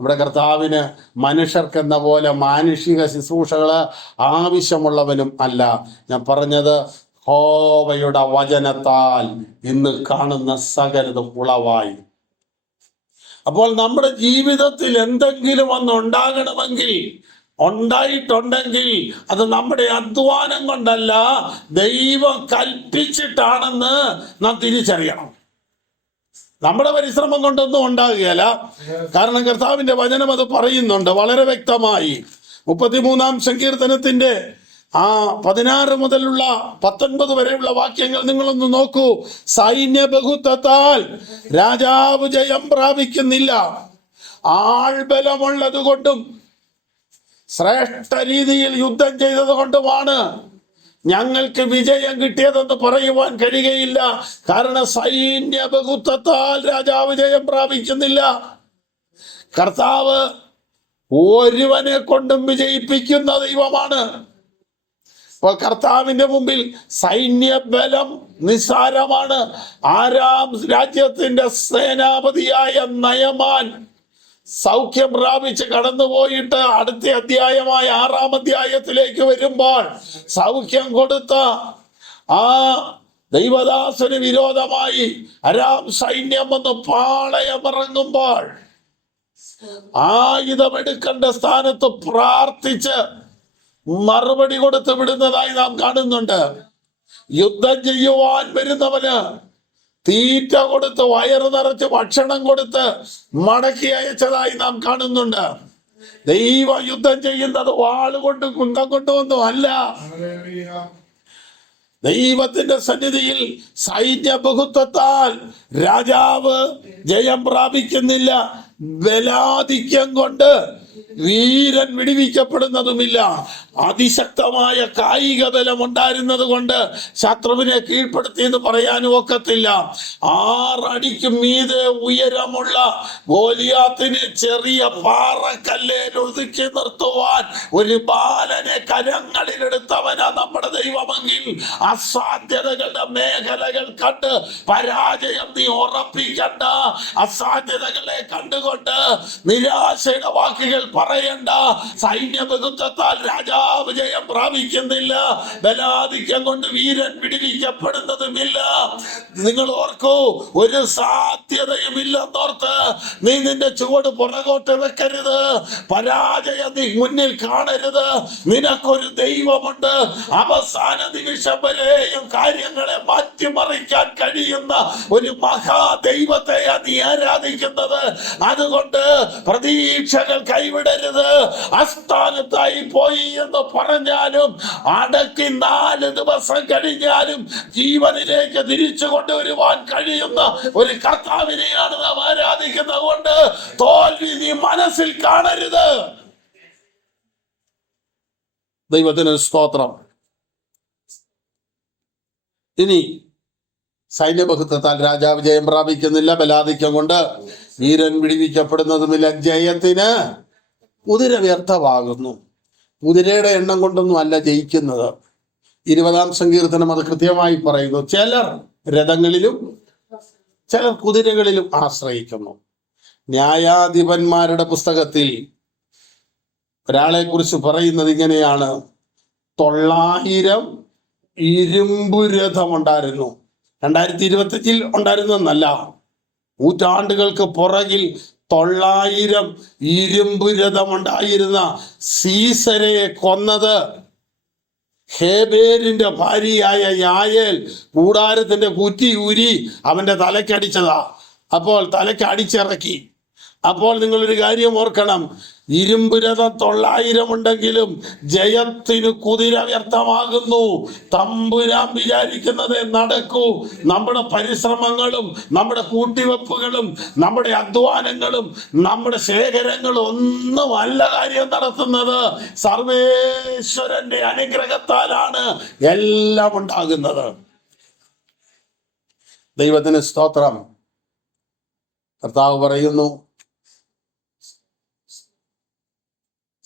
നമ്മുടെ കർത്താവിന് മനുഷ്യർക്കെന്ന പോലെ മാനുഷിക ശുശ്രൂഷകള് ആവശ്യമുള്ളവനും അല്ല. ഞാൻ പറഞ്ഞത് യഹോവയുടെ വചനത്താൽ ഇന്ന് കാണുന്ന സകലതും ഉളവായി. അപ്പോൾ നമ്മുടെ ജീവിതത്തിൽ എന്തെങ്കിലും ഒന്ന് ഉണ്ടാകണമെങ്കിൽ, ഉണ്ടായിട്ടുണ്ടെങ്കിൽ അത് നമ്മുടെ അധ്വാനം കൊണ്ടല്ല, ദൈവം കൽപ്പിച്ചിട്ടാണെന്ന് നാം തിരിച്ചറിയണം. നമ്മുടെ പരിശ്രമം കൊണ്ടൊന്നും ഉണ്ടാകുകയല്ല. കാരണം കർത്താവിന്റെ വചനം അത് പറയുന്നുണ്ട് വളരെ വ്യക്തമായി. 33-ാം സങ്കീർത്തനത്തിന്റെ 16 മുതലുള്ള 19 വരെയുള്ള വാക്യങ്ങൾ നിങ്ങളൊന്ന് നോക്കൂ. സൈന്യ ബഹുത്വത്താൽ രാജാവ് ജയം പ്രാപിക്കുന്നില്ല, ആൾബലമുള്ളത് കൊണ്ടും ശ്രേഷ്ഠ രീതിയിൽ യുദ്ധം ചെയ്തത് കൊണ്ടുമാണ് ഞങ്ങൾക്ക് വിജയം കിട്ടിയതെന്ന് പറയുവാൻ കഴിയുകയില്ല. കാരണം സൈന്യ ബഹുത്വത്താൽ രാജാവ് ജയം പ്രാപിക്കുന്നില്ല. കർത്താവ് ഒരുവനെ കൊണ്ടും വിജയിപ്പിക്കുന്ന ദൈവമാണ്. അപ്പോൾ കർത്താവിന്റെ മുമ്പിൽ സൈന്യബലം നിസ്സാരമാണ്. ആരാം രാജ്യത്തിന്റെ സേനാപതിയായ നയമാൻ സൗഖ്യം പ്രാപിച്ച് കടന്നുപോയിട്ട് അടുത്ത അധ്യായമായ 6-ാം അധ്യായത്തിലേക്ക് വരുമ്പോൾ സൗഖ്യം കൊടുത്ത ആ ദൈവദാസന് വിരോധമായി അരാം സൈന്യം വന്ന് പാളയമിറങ്ങുമ്പോൾ ആയുധമെടുക്കേണ്ട സ്ഥാനത്ത് പ്രാർത്ഥിച്ച് മറുപടി കൊടുത്ത് വിടുന്നതായി നാം കാണുന്നുണ്ട്. യുദ്ധം ചെയ്യുവാൻ വരുന്നവന് തീറ്റ കൊടുത്ത് വയറ് നിറച്ച് ഭക്ഷണം കൊടുത്ത് മടക്കി അയച്ചതായി നാം കാണുന്നുണ്ട്. ദൈവം യുദ്ധം ചെയ്യുന്നത് വാളുകൊണ്ടും കുന്തം കൊണ്ടുമൊന്നും അല്ല. ദൈവത്തിന്റെ സന്നിധിയിൽ സൈന്യ ബഹുത്വത്താൽ രാജാവ് ജയം പ്രാപിക്കുന്നില്ല. ബലാധിക്യം കൊണ്ട് വീരൻ വിടിവിക്കപ്പെടുന്നതുമില്ല. അതിശക്തമായ കായിക ബലം ഉണ്ടായിരുന്നത് കൊണ്ട് ശത്രുവിനെ കീഴ്പ്പെടുത്തി എന്ന് പറയാനും ഒക്കത്തില്ല. 6 അടിക്ക് മീതെ ഉയരമുള്ള ഗോലിയാത്തിനെ ചെറിയ പാറക്കല്ലേൽ ഒതുക്കി നിർത്തുവാൻ ഒരു ബാലനെ കരങ്ങളിലെടുത്തവനാ നമ്മുടെ ദൈവമെങ്കിൽ അസാധ്യതകളുടെ മേഖലകൾ കണ്ട് പരാജയം നീ ഉറപ്പിക്കണ്ട. അസാധ്യതകളെ കണ്ടുകൊണ്ട് നിരാശയുടെ വാക്കുകൾ പറയണ്ട. സൈന്യ ബഹുത്വത്താൽ രാജാവ് ജയം പ്രാപിക്കുന്നില്ല, ബലാധിക്യം കൊണ്ട് വീരൻ വിടിവിക്കപ്പെടുന്നതുമില്ല. നിങ്ങൾ ഓർക്കൂ, ഒരു സാധ്യതയും ഇല്ലെന്നോർത്ത് നീ നിന്റെ ചുവട് പുറകോട്ട് വെക്കരുത്. പരാജയം നീ മുന്നിൽ കാണരുത്. നിനക്കൊരു ദൈവമുണ്ട്. അവസാന നിമിഷം വരെയും കാര്യങ്ങളെ മാറ്റിമറിക്കാൻ കഴിയുന്ന ഒരു മഹാദൈവത്തെയാ നീ ആരാധിക്കുന്നത്. അതുകൊണ്ട് പ്രതീക്ഷകൾ കൈവിടരുത്. അസ്ഥാനത്തായി പോയി എന്ന് പറഞ്ഞാലും അടക്കി 4 ദിവസം കഴിഞ്ഞാലും ജീവനിലേക്ക് തിരിച്ചു കൊണ്ടുവരുവാൻ കഴിയുന്ന ഒരു കർത്താവിനെയാണ് നാം ആരാധിക്കുന്നത്. കൊണ്ട് തോൽവി നീ മനസ്സിൽ കാണരുത്. ദൈവത്തിന് സ്തോത്രം. ഇനി സൈന്യബഹുത്വത്താൽ രാജാവ് ജയം പ്രാപിക്കുന്നില്ല, ബലാധിക്യം കൊണ്ട് വീരൻ വിടിവിക്കപ്പെടുന്നതുമില്ല. ജയത്തിന് കുതിര വ്യർത്ഥമാകുന്നു. കുതിരയുടെ എണ്ണം കൊണ്ടൊന്നും അല്ല ജയിക്കുന്നത്. 20-ാം സങ്കീർത്തനം അത് കൃത്യമായി പറയുന്നു. ചിലർ രഥങ്ങളിലും ചിലർ കുതിരകളിലും ആശ്രയിക്കുന്നു. ന്യായാധിപന്മാരുടെ പുസ്തകത്തിൽ ഒരാളെ കുറിച്ച് പറയുന്നത് ഇങ്ങനെയാണ്: 900 ഇരുമ്പു രഥമുണ്ടായിരുന്നു. 2025 ഉണ്ടായിരുന്നെന്നല്ല, നൂറ്റാണ്ടുകൾക്ക് പുറകിൽ 900 ഇരുമ്പു രഥമുണ്ടായിരുന്ന സീസരയെ കൊന്നത് ഹേബേരിന്റെ ഭാര്യയായ യായേൽ കൂടാരത്തിന്റെ കുറ്റി ഊരി അവന്റെ തലക്കടിച്ചതാ. അപ്പോൾ തലയ്ക്ക് അടിച്ചിറക്കി. അപ്പോൾ നിങ്ങളൊരു കാര്യം ഓർക്കണം, ഇരുമ്പ് രഥം 900 ഉണ്ടെങ്കിലും ജയത്തിന് കുതിര വ്യർത്ഥമാകുന്നു. തമ്പുരാൻ വിചാരിക്കുന്നതേ നടക്കൂ. നമ്മുടെ പരിശ്രമങ്ങളും നമ്മുടെ കൂട്ടിവെപ്പുകളും നമ്മുടെ അധ്വാനങ്ങളും നമ്മുടെ ശേഖരങ്ങളും ഒന്നുമല്ല കാര്യം നടത്തുന്നത്. സർവേശ്വരന്റെ അനുഗ്രഹത്താലാണ് എല്ലാം ഉണ്ടാകുന്നത്. ദൈവത്തിന് സ്തോത്രം. കർത്താവ് പറയുന്നു,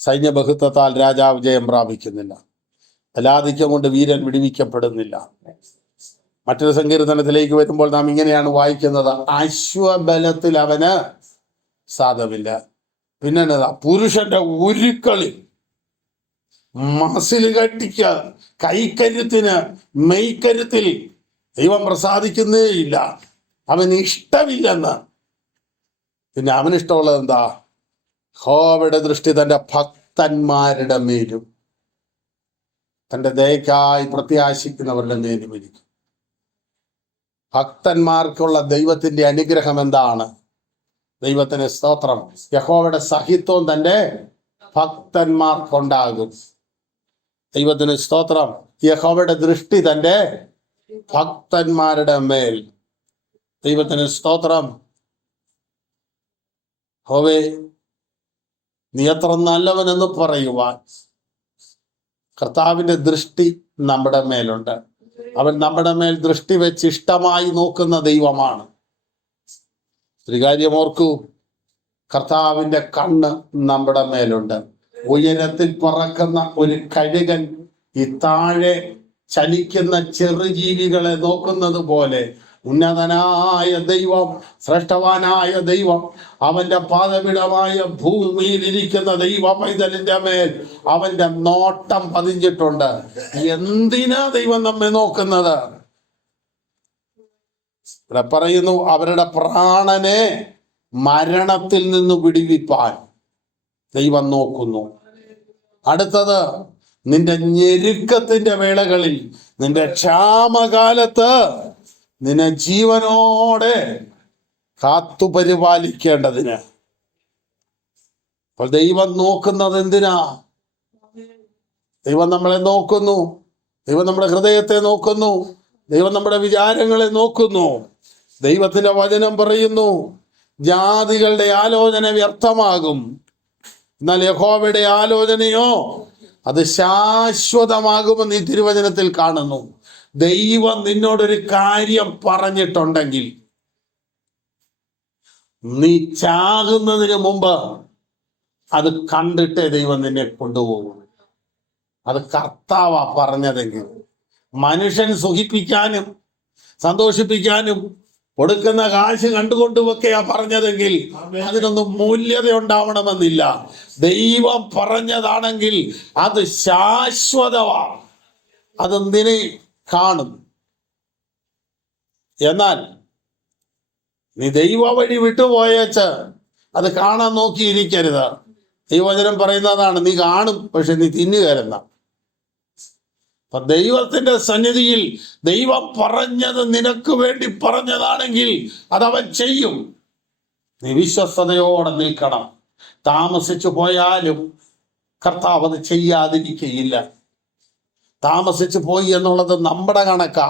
സൈന്യബഹുത്വത്താൽ രാജാവ് ജയം പ്രാപിക്കുന്നില്ല, ബലാധിക്യം കൊണ്ട് വീരൻ വിടുവിക്കപ്പെടുന്നില്ല. മറ്റൊരു സങ്കീർത്തനത്തിലേക്ക് വരുമ്പോൾ നാം ഇങ്ങനെയാണ് വായിക്കുന്നത്, അശ്വബലത്തിൽ അവന് സാധമില്ല. പിന്നെ പുരുഷന്റെ ഉരുക്കളിൽ, മസിൽ കട്ടിക്ക, കൈക്കരുത്തിന്, മെയ്ക്കരുത്തിൽ ദൈവം പ്രസാദിക്കുന്നേ ഇല്ല. അവന് ഇഷ്ടമില്ലെന്ന്. പിന്നെ അവനിഷ്ടമുള്ളത് എന്താ? യഹോവയുടെ ദൃഷ്ടി തൻ്റെ ഭക്തന്മാരുടെ മേലും തൻ്റെ ദയക്കായി പ്രത്യാശിക്കുന്നവരുടെ മേലും ഇരിക്കും. ഭക്തന്മാർക്കുള്ള ദൈവത്തിന്റെ അനുഗ്രഹം എന്താണ്? ദൈവത്തിന് സ്തോത്രം. യഹോവയുടെ സഹിത്വം തൻ്റെ ഭക്തന്മാർക്കുണ്ടാകും. ദൈവത്തിന് സ്തോത്രം. യഹോവയുടെ ദൃഷ്ടി തൻ്റെ ഭക്തന്മാരുടെ മേൽ. ദൈവത്തിന് സ്തോത്രം. യഹോവേ, നീ എത്ര നല്ലവനെന്ന് പറയുവാൻ കർത്താവിന്റെ ദൃഷ്ടി നമ്മുടെ മേലുണ്ട്. അവൻ നമ്മുടെ മേൽ ദൃഷ്ടി വെച്ച് ഇഷ്ടമായി നോക്കുന്ന ദൈവമാണ്. ഒരു കാര്യം ഓർക്കൂ, കർത്താവിന്റെ കണ്ണ് നമ്മുടെ മേലുണ്ട്. ഉയരത്തിൽ പറക്കുന്ന ഒരു കഴുകൻ ഈ താഴെ ചലിക്കുന്ന ചെറുജീവികളെ നോക്കുന്നത് പോലെ ഉന്നതനായ ദൈവം, ശ്രേഷ്ഠവാനായ ദൈവം, അവന്റെ പാദപീഠമായ ഭൂമിയിൽ ഇരിക്കുന്ന ദൈവ പൈതലിന്റെ മേൽ അവന്റെ നോട്ടം പതിഞ്ഞിട്ടുണ്ട്. എന്തിനാ ദൈവം നമ്മെ നോക്കുന്നത്? ഇവിടെ പറയുന്നു, അവരുടെ പ്രാണനെ മരണത്തിൽ നിന്ന് വിടുവിപ്പാൻ ദൈവം നോക്കുന്നു. അടുത്തത്, നിന്റെ ഞെരുക്കത്തിന്റെ വേളകളിൽ, നിന്റെ ക്ഷാമകാലത്ത് നിന്നെ ജീവനോടെ കാത്തുപരിപാലിക്കേണ്ടതിന്. അപ്പോൾ ദൈവം നോക്കുന്നത് എന്തിനാ? ദൈവം നമ്മളെ നോക്കുന്നു. ദൈവം നമ്മുടെ ഹൃദയത്തെ നോക്കുന്നു. ദൈവം നമ്മുടെ വിചാരങ്ങളെ നോക്കുന്നു. ദൈവത്തിന്റെ വചനം പറയുന്നു, ജാതികളുടെ ആലോചന വ്യർത്ഥമാകും, എന്നാൽ യഹോവയുടെ ആലോചനയോ അത് ശാശ്വതമാകുമെന്ന് ഈ തിരുവചനത്തിൽ കാണുന്നു. ദൈവം നിന്നോടൊരു കാര്യം പറഞ്ഞിട്ടുണ്ടെങ്കിൽ നീ ചാകുന്നതിന് മുമ്പ് അത് കണ്ടിട്ടേ ദൈവം നിന്നെ കൊണ്ടുപോകും. അത് കർത്താവാ പറഞ്ഞതെങ്കിൽ. മനുഷ്യൻ സുഖിപ്പിക്കാനും സന്തോഷിപ്പിക്കാനും കൊടുക്കുന്ന കാശ് കണ്ടുകൊണ്ടുമൊക്കെയാ പറഞ്ഞതെങ്കിൽ അതിനൊന്നും മൂല്യത ഉണ്ടാവണമെന്നില്ല. ദൈവം പറഞ്ഞതാണെങ്കിൽ അത് ശാശ്വതമാ, അതെന്തിനെ കാണും. എന്നാൽ നീ ദൈവ വഴി വിട്ടുപോയേച്ച് അത് കാണാൻ നോക്കിയിരിക്കരുത്. ദൈവവചനം പറയുന്നതാണ്, നീ കാണും പക്ഷെ നീ തിന്നുകയരുന്ന. അപ്പൊ ദൈവത്തിന്റെ സന്നിധിയിൽ ദൈവം പറഞ്ഞത് നിനക്ക് വേണ്ടി പറഞ്ഞതാണെങ്കിൽ അതവൻ ചെയ്യും. നീ വിശ്വസ്തയോടെ നിൽക്കണം. താമസിച്ചു പോയാലും കർത്താവ് അത് ചെയ്യാതിരിക്കയില്ല. താമസിച്ചു പോയി എന്നുള്ളത് നമ്മുടെ കണക്കാ.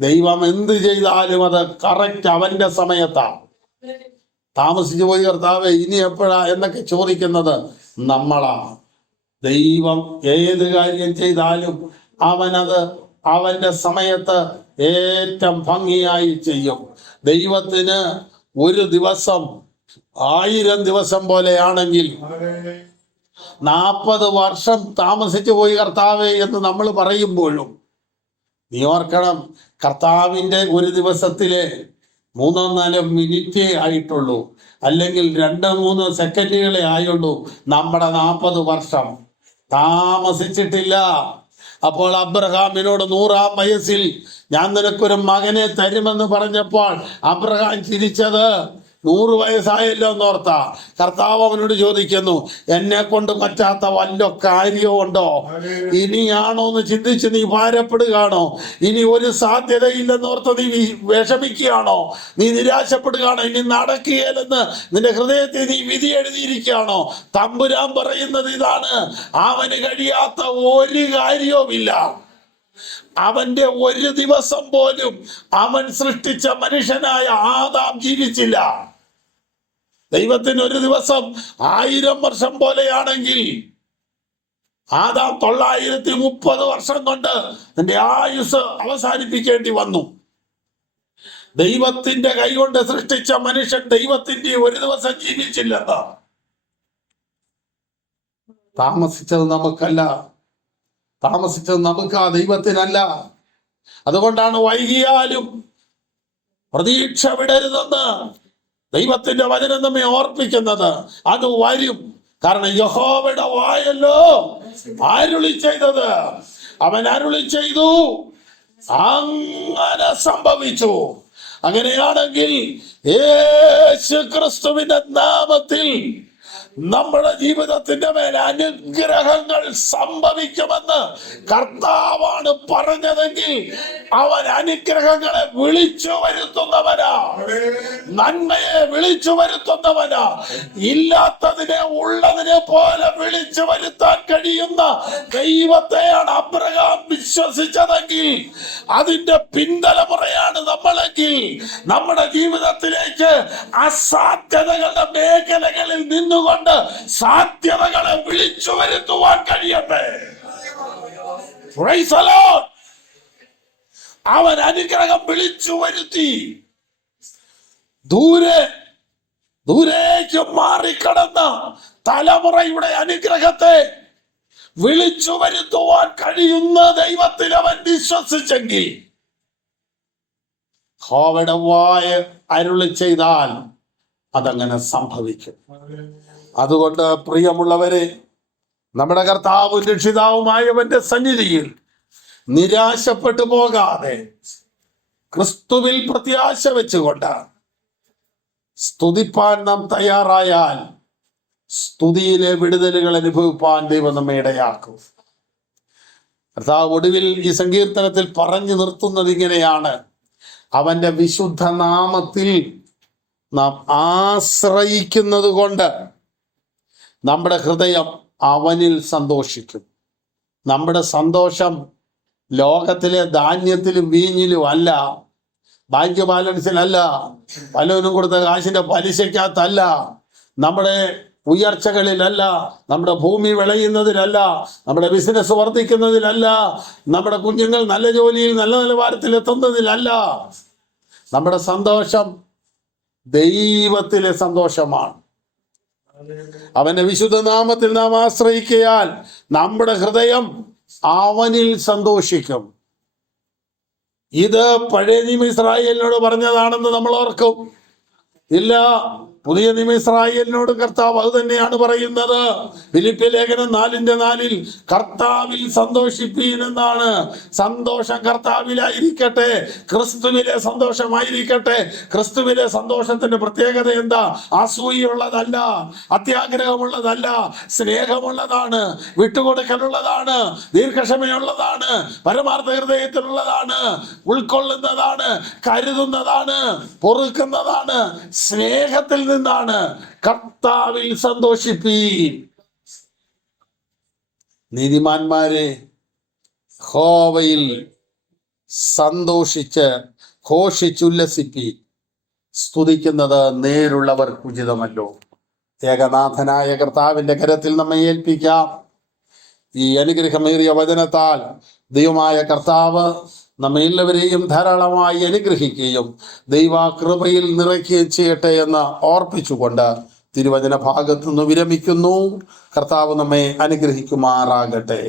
ദൈവം എന്ത് ചെയ്താലും അത് കറക്റ്റ് അവന്റെ സമയത്താ. താമസിച്ചു പോയി കർത്താവേ ഇനി എപ്പോഴാ എന്നൊക്കെ ചോദിക്കുന്നത് നമ്മളാ. ദൈവം ഏത് കാര്യം ചെയ്താലും അവനത് അവന്റെ സമയത്ത് ഏറ്റവും ഭംഗിയായി ചെയ്യും. ദൈവത്തിന് ഒരു ദിവസം 1000 ദിവസം പോലെയാണെങ്കിൽ 40 വർഷം താമസിച്ചു പോയി കർത്താവേ എന്ന് നമ്മൾ പറയുമ്പോഴും നീ ഓർക്കണം, കർത്താവിൻ്റെ ഒരു ദിവസത്തിലെ 3-4 മിനിറ്റേ ആയിട്ടുള്ളൂ, അല്ലെങ്കിൽ 2-3 സെക്കൻഡുകളെ ആയുള്ളൂ. നമ്മുടെ 40 വർഷം താമസിച്ചിട്ടില്ല. അപ്പോൾ അബ്രഹാമിനോട് 100-ാം വയസ്സിൽ ഞാൻ നിനക്കൊരു മകനെ തരുമെന്ന് പറഞ്ഞപ്പോൾ അബ്രഹാം ചിരിച്ചത് 100 വയസ്സായല്ലോ എന്നോർത്താ. കർത്താവ് അവനോട് ചോദിക്കുന്നു, എന്നെ കൊണ്ട് പറ്റാത്ത വല്ല കാര്യമുണ്ടോ? ഇനിയാണോ എന്ന് ചിന്തിച്ച് നീ ഭാരപ്പെടുകയാണോ? ഇനി ഒരു സാധ്യതയില്ലെന്നോർത്ത് നീ വിഷമിക്കുകയാണോ? നീ നിരാശപ്പെടുകയാണോ? ഇനി നടക്കുകയില്ലെന്ന് നിന്റെ ഹൃദയത്തിൽ നീ വിധി എഴുതിയിരിക്കുകയാണോ? തമ്പുരാൻ പറയുന്നത് ഇതാണ്, അവന് കഴിയാത്ത ഒരു കാര്യവുമില്ല. അവന്റെ ഒരു ദിവസം പോലും അവൻ സൃഷ്ടിച്ച മനുഷ്യനായ ആദാം ജീവിച്ചില്ല. ദൈവത്തിന് ഒരു ദിവസം 1000 വർഷം പോലെയാണെങ്കിൽ ആദാം 930 വർഷം കൊണ്ട് തന്റെ ആയുസ് അവസാനിപ്പിക്കേണ്ടി വന്നു. ദൈവത്തിന്റെ കൈകൊണ്ട് സൃഷ്ടിച്ച മനുഷ്യൻ ദൈവത്തിന്റെ ഒരു ദിവസം ജീവിച്ചില്ലെന്ന്. താമസിച്ചത് നമുക്കല്ല, താമസിച്ചത് നമുക്ക്, ദൈവത്തിനല്ല. അതുകൊണ്ടാണ് വൈകിയാലും പ്രതീക്ഷ വിടരുതെന്ന് ദൈവത്തിന്റെ വചനം നമ്മെ ഓർപ്പിക്കുന്നത്. അത് വരും. കാരണം യഹോവയുടെ വായല്ലോ അരുളി ചെയ്തത്. അവൻ അരുളി ചെയ്തു, അങ്ങനെ സംഭവിച്ചു. അങ്ങനെയാണെങ്കിൽ യേശു ക്രിസ്തുവിന്റെ നാമത്തിൽ നമ്മുടെ ജീവിതത്തിന്റെ മേൽ അനുഗ്രഹങ്ങൾ സംഭവിക്കുമെന്ന് കർത്താവാണ് പറഞ്ഞതെങ്കിൽ അവൻ അനുഗ്രഹങ്ങളെ വിളിച്ചു വരുത്തുന്നവനാ, നന്മയെ വിളിച്ചു വരുത്തുന്നവനാ. ഇല്ലാത്തതിനെ ഉള്ളതിനെ പോലെ വിളിച്ചു വരുത്താൻ കഴിയുന്ന ദൈവത്തെയാണ് അബ്രഹാം വിശ്വസിച്ചതെങ്കിൽ, അതിന്റെ പിന്തലമുറയാണ് നമ്മളെങ്കിൽ, നമ്മുടെ ജീവിതത്തിലേക്ക് അസാധ്യതകളുടെ മേഖലകളിൽ നിന്നുകൊണ്ട് സാധ്യതകളെ വിളിച്ചു വരുത്തുവാൻ കഴിയട്ടെ. Praise the Lord. അവൻ അനുഗ്രഹം വിളിച്ചു വരുത്തി. ദൂരേക്ക് മാറിക്കടന്ന തലമുറയുടെ അനുഗ്രഹത്തെ വിളിച്ചു വരുത്തുവാൻ കഴിയുന്ന ദൈവത്തിൽ അവൻ വിശ്വസിച്ചെങ്കിൽ, യഹോവയുടെ വായ അരുളി ചെയ്താൽ അതങ്ങനെ സംഭവിക്കും. അതുകൊണ്ട് പ്രിയമുള്ളവരെ, നമ്മുടെ കർത്താവും രക്ഷിതാവുമായവന്റെ സന്നിധിയിൽ നിരാശപ്പെട്ടു പോകാതെ ക്രിസ്തുവിൽ പ്രത്യാശ വെച്ചുകൊണ്ട് സ്തുതിപ്പാൻ നാം തയ്യാറായാൽ സ്തുതിയിലെ വിടുതലുകൾ അനുഭവിപ്പാൻ ദൈവം നമ്മെ ഇടയാക്കും. കർത്താവ് ഒടുവിൽ ഈ സങ്കീർത്തനത്തിൽ പറഞ്ഞു നിർത്തുന്നത് ഇങ്ങനെയാണ്: അവന്റെ വിശുദ്ധ നാമത്തിൽ നാം ആശ്രയിക്കുന്നത് കൊണ്ട് നമ്മുടെ ഹൃദയം അവനിൽ സന്തോഷിക്കും. നമ്മുടെ സന്തോഷം ലോകത്തിലെ ധാന്യത്തിലും വീഞ്ഞിലും അല്ല, ബാങ്ക് ബാലൻസിലല്ല, പലവനും കൊടുത്ത കാശിന്റെ പലിശയ്ക്കകത്തല്ല, നമ്മുടെ ഉയർച്ചകളിലല്ല, നമ്മുടെ ഭൂമി വിളയുന്നതിലല്ല, നമ്മുടെ ബിസിനസ് വർദ്ധിക്കുന്നതിലല്ല, നമ്മുടെ കുഞ്ഞുങ്ങൾ നല്ല ജോലിയിൽ നല്ല നിലവാരത്തിൽ എത്തുന്നതിലല്ല. നമ്മുടെ സന്തോഷം ദൈവത്തിലെ സന്തോഷമാണ്. അവന്റെ വിശുദ്ധ നാമത്തിൽ നാം ആശ്രയിക്കയാൽ നമ്മുടെ ഹൃദയം അവനിൽ സന്തോഷിക്കും. ഇത് പഴയ നിയമ ഇസ്രായേലിനോട് പറഞ്ഞതാണെന്ന് നമ്മൾ ഓർക്കും. ഇല്ല, പുതിയ നിയമ ഇസ്രായേലിനോട് കർത്താവ് അത് തന്നെയാണ് പറയുന്നത്. ഫിലിപ്പിയ ലേഖനം 4:4 കർത്താവിൽ സന്തോഷിപ്പീൻ എന്നാണ്. സന്തോഷം കർത്താവിലായിരിക്കട്ടെ, ക്രിസ്തുവിലെ സന്തോഷമായിരിക്കട്ടെ. ക്രിസ്തുവിലെ സന്തോഷത്തിന്റെ പ്രത്യേകത എന്താ? അസൂയുള്ളതല്ല, അത്യാഗ്രഹമുള്ളതല്ല, സ്നേഹമുള്ളതാണ്, വിട്ടുകൊടുക്കലുള്ളതാണ്, ദീർഘക്ഷമയുള്ളതാണ്, പരമാർത്ഥ ഹൃദയത്തിലുള്ളതാണ്, ഉൾക്കൊള്ളുന്നതാണ്, കരുതുന്നതാണ്, പൊറുക്കുന്നതാണ്, സ്നേഹത്തിൽ നിന്നാണ്. കർത്താവിൽ സന്തോഷിപ്പീൻ. നീതിമാന്മാരെ യഹോവയിൽ സന്തോഷിച്ച് ഘോഷിച്ചുല്ലസിപ്പീൻ. സ്തുതിക്കുന്നത് നേരുള്ളവർക്ക് ഉചിതമല്ലോ. ഏകനാഥനായ കർത്താവിന്റെ കരത്തിൽ നമ്മെ ഏൽപ്പിക്കാം. ഈ അനുഗ്രഹമേറിയ വചനത്താൽ ദൈവമായ കർത്താവ് നമ്മെ എല്ലാവരെയും ധാരാളമായി അനുഗ്രഹിക്കുകയും ദൈവകൃപയിൽ നിറയ്ക്കുകയും ചെയ്യട്ടെ എന്ന് ഓർപ്പിച്ചുകൊണ്ട് തിരുവചന ഭാഗത്തുനിന്ന് വിരമിക്കുന്നു. കർത്താവ് നമ്മെ അനുഗ്രഹിക്കുമാറാകട്ടെ.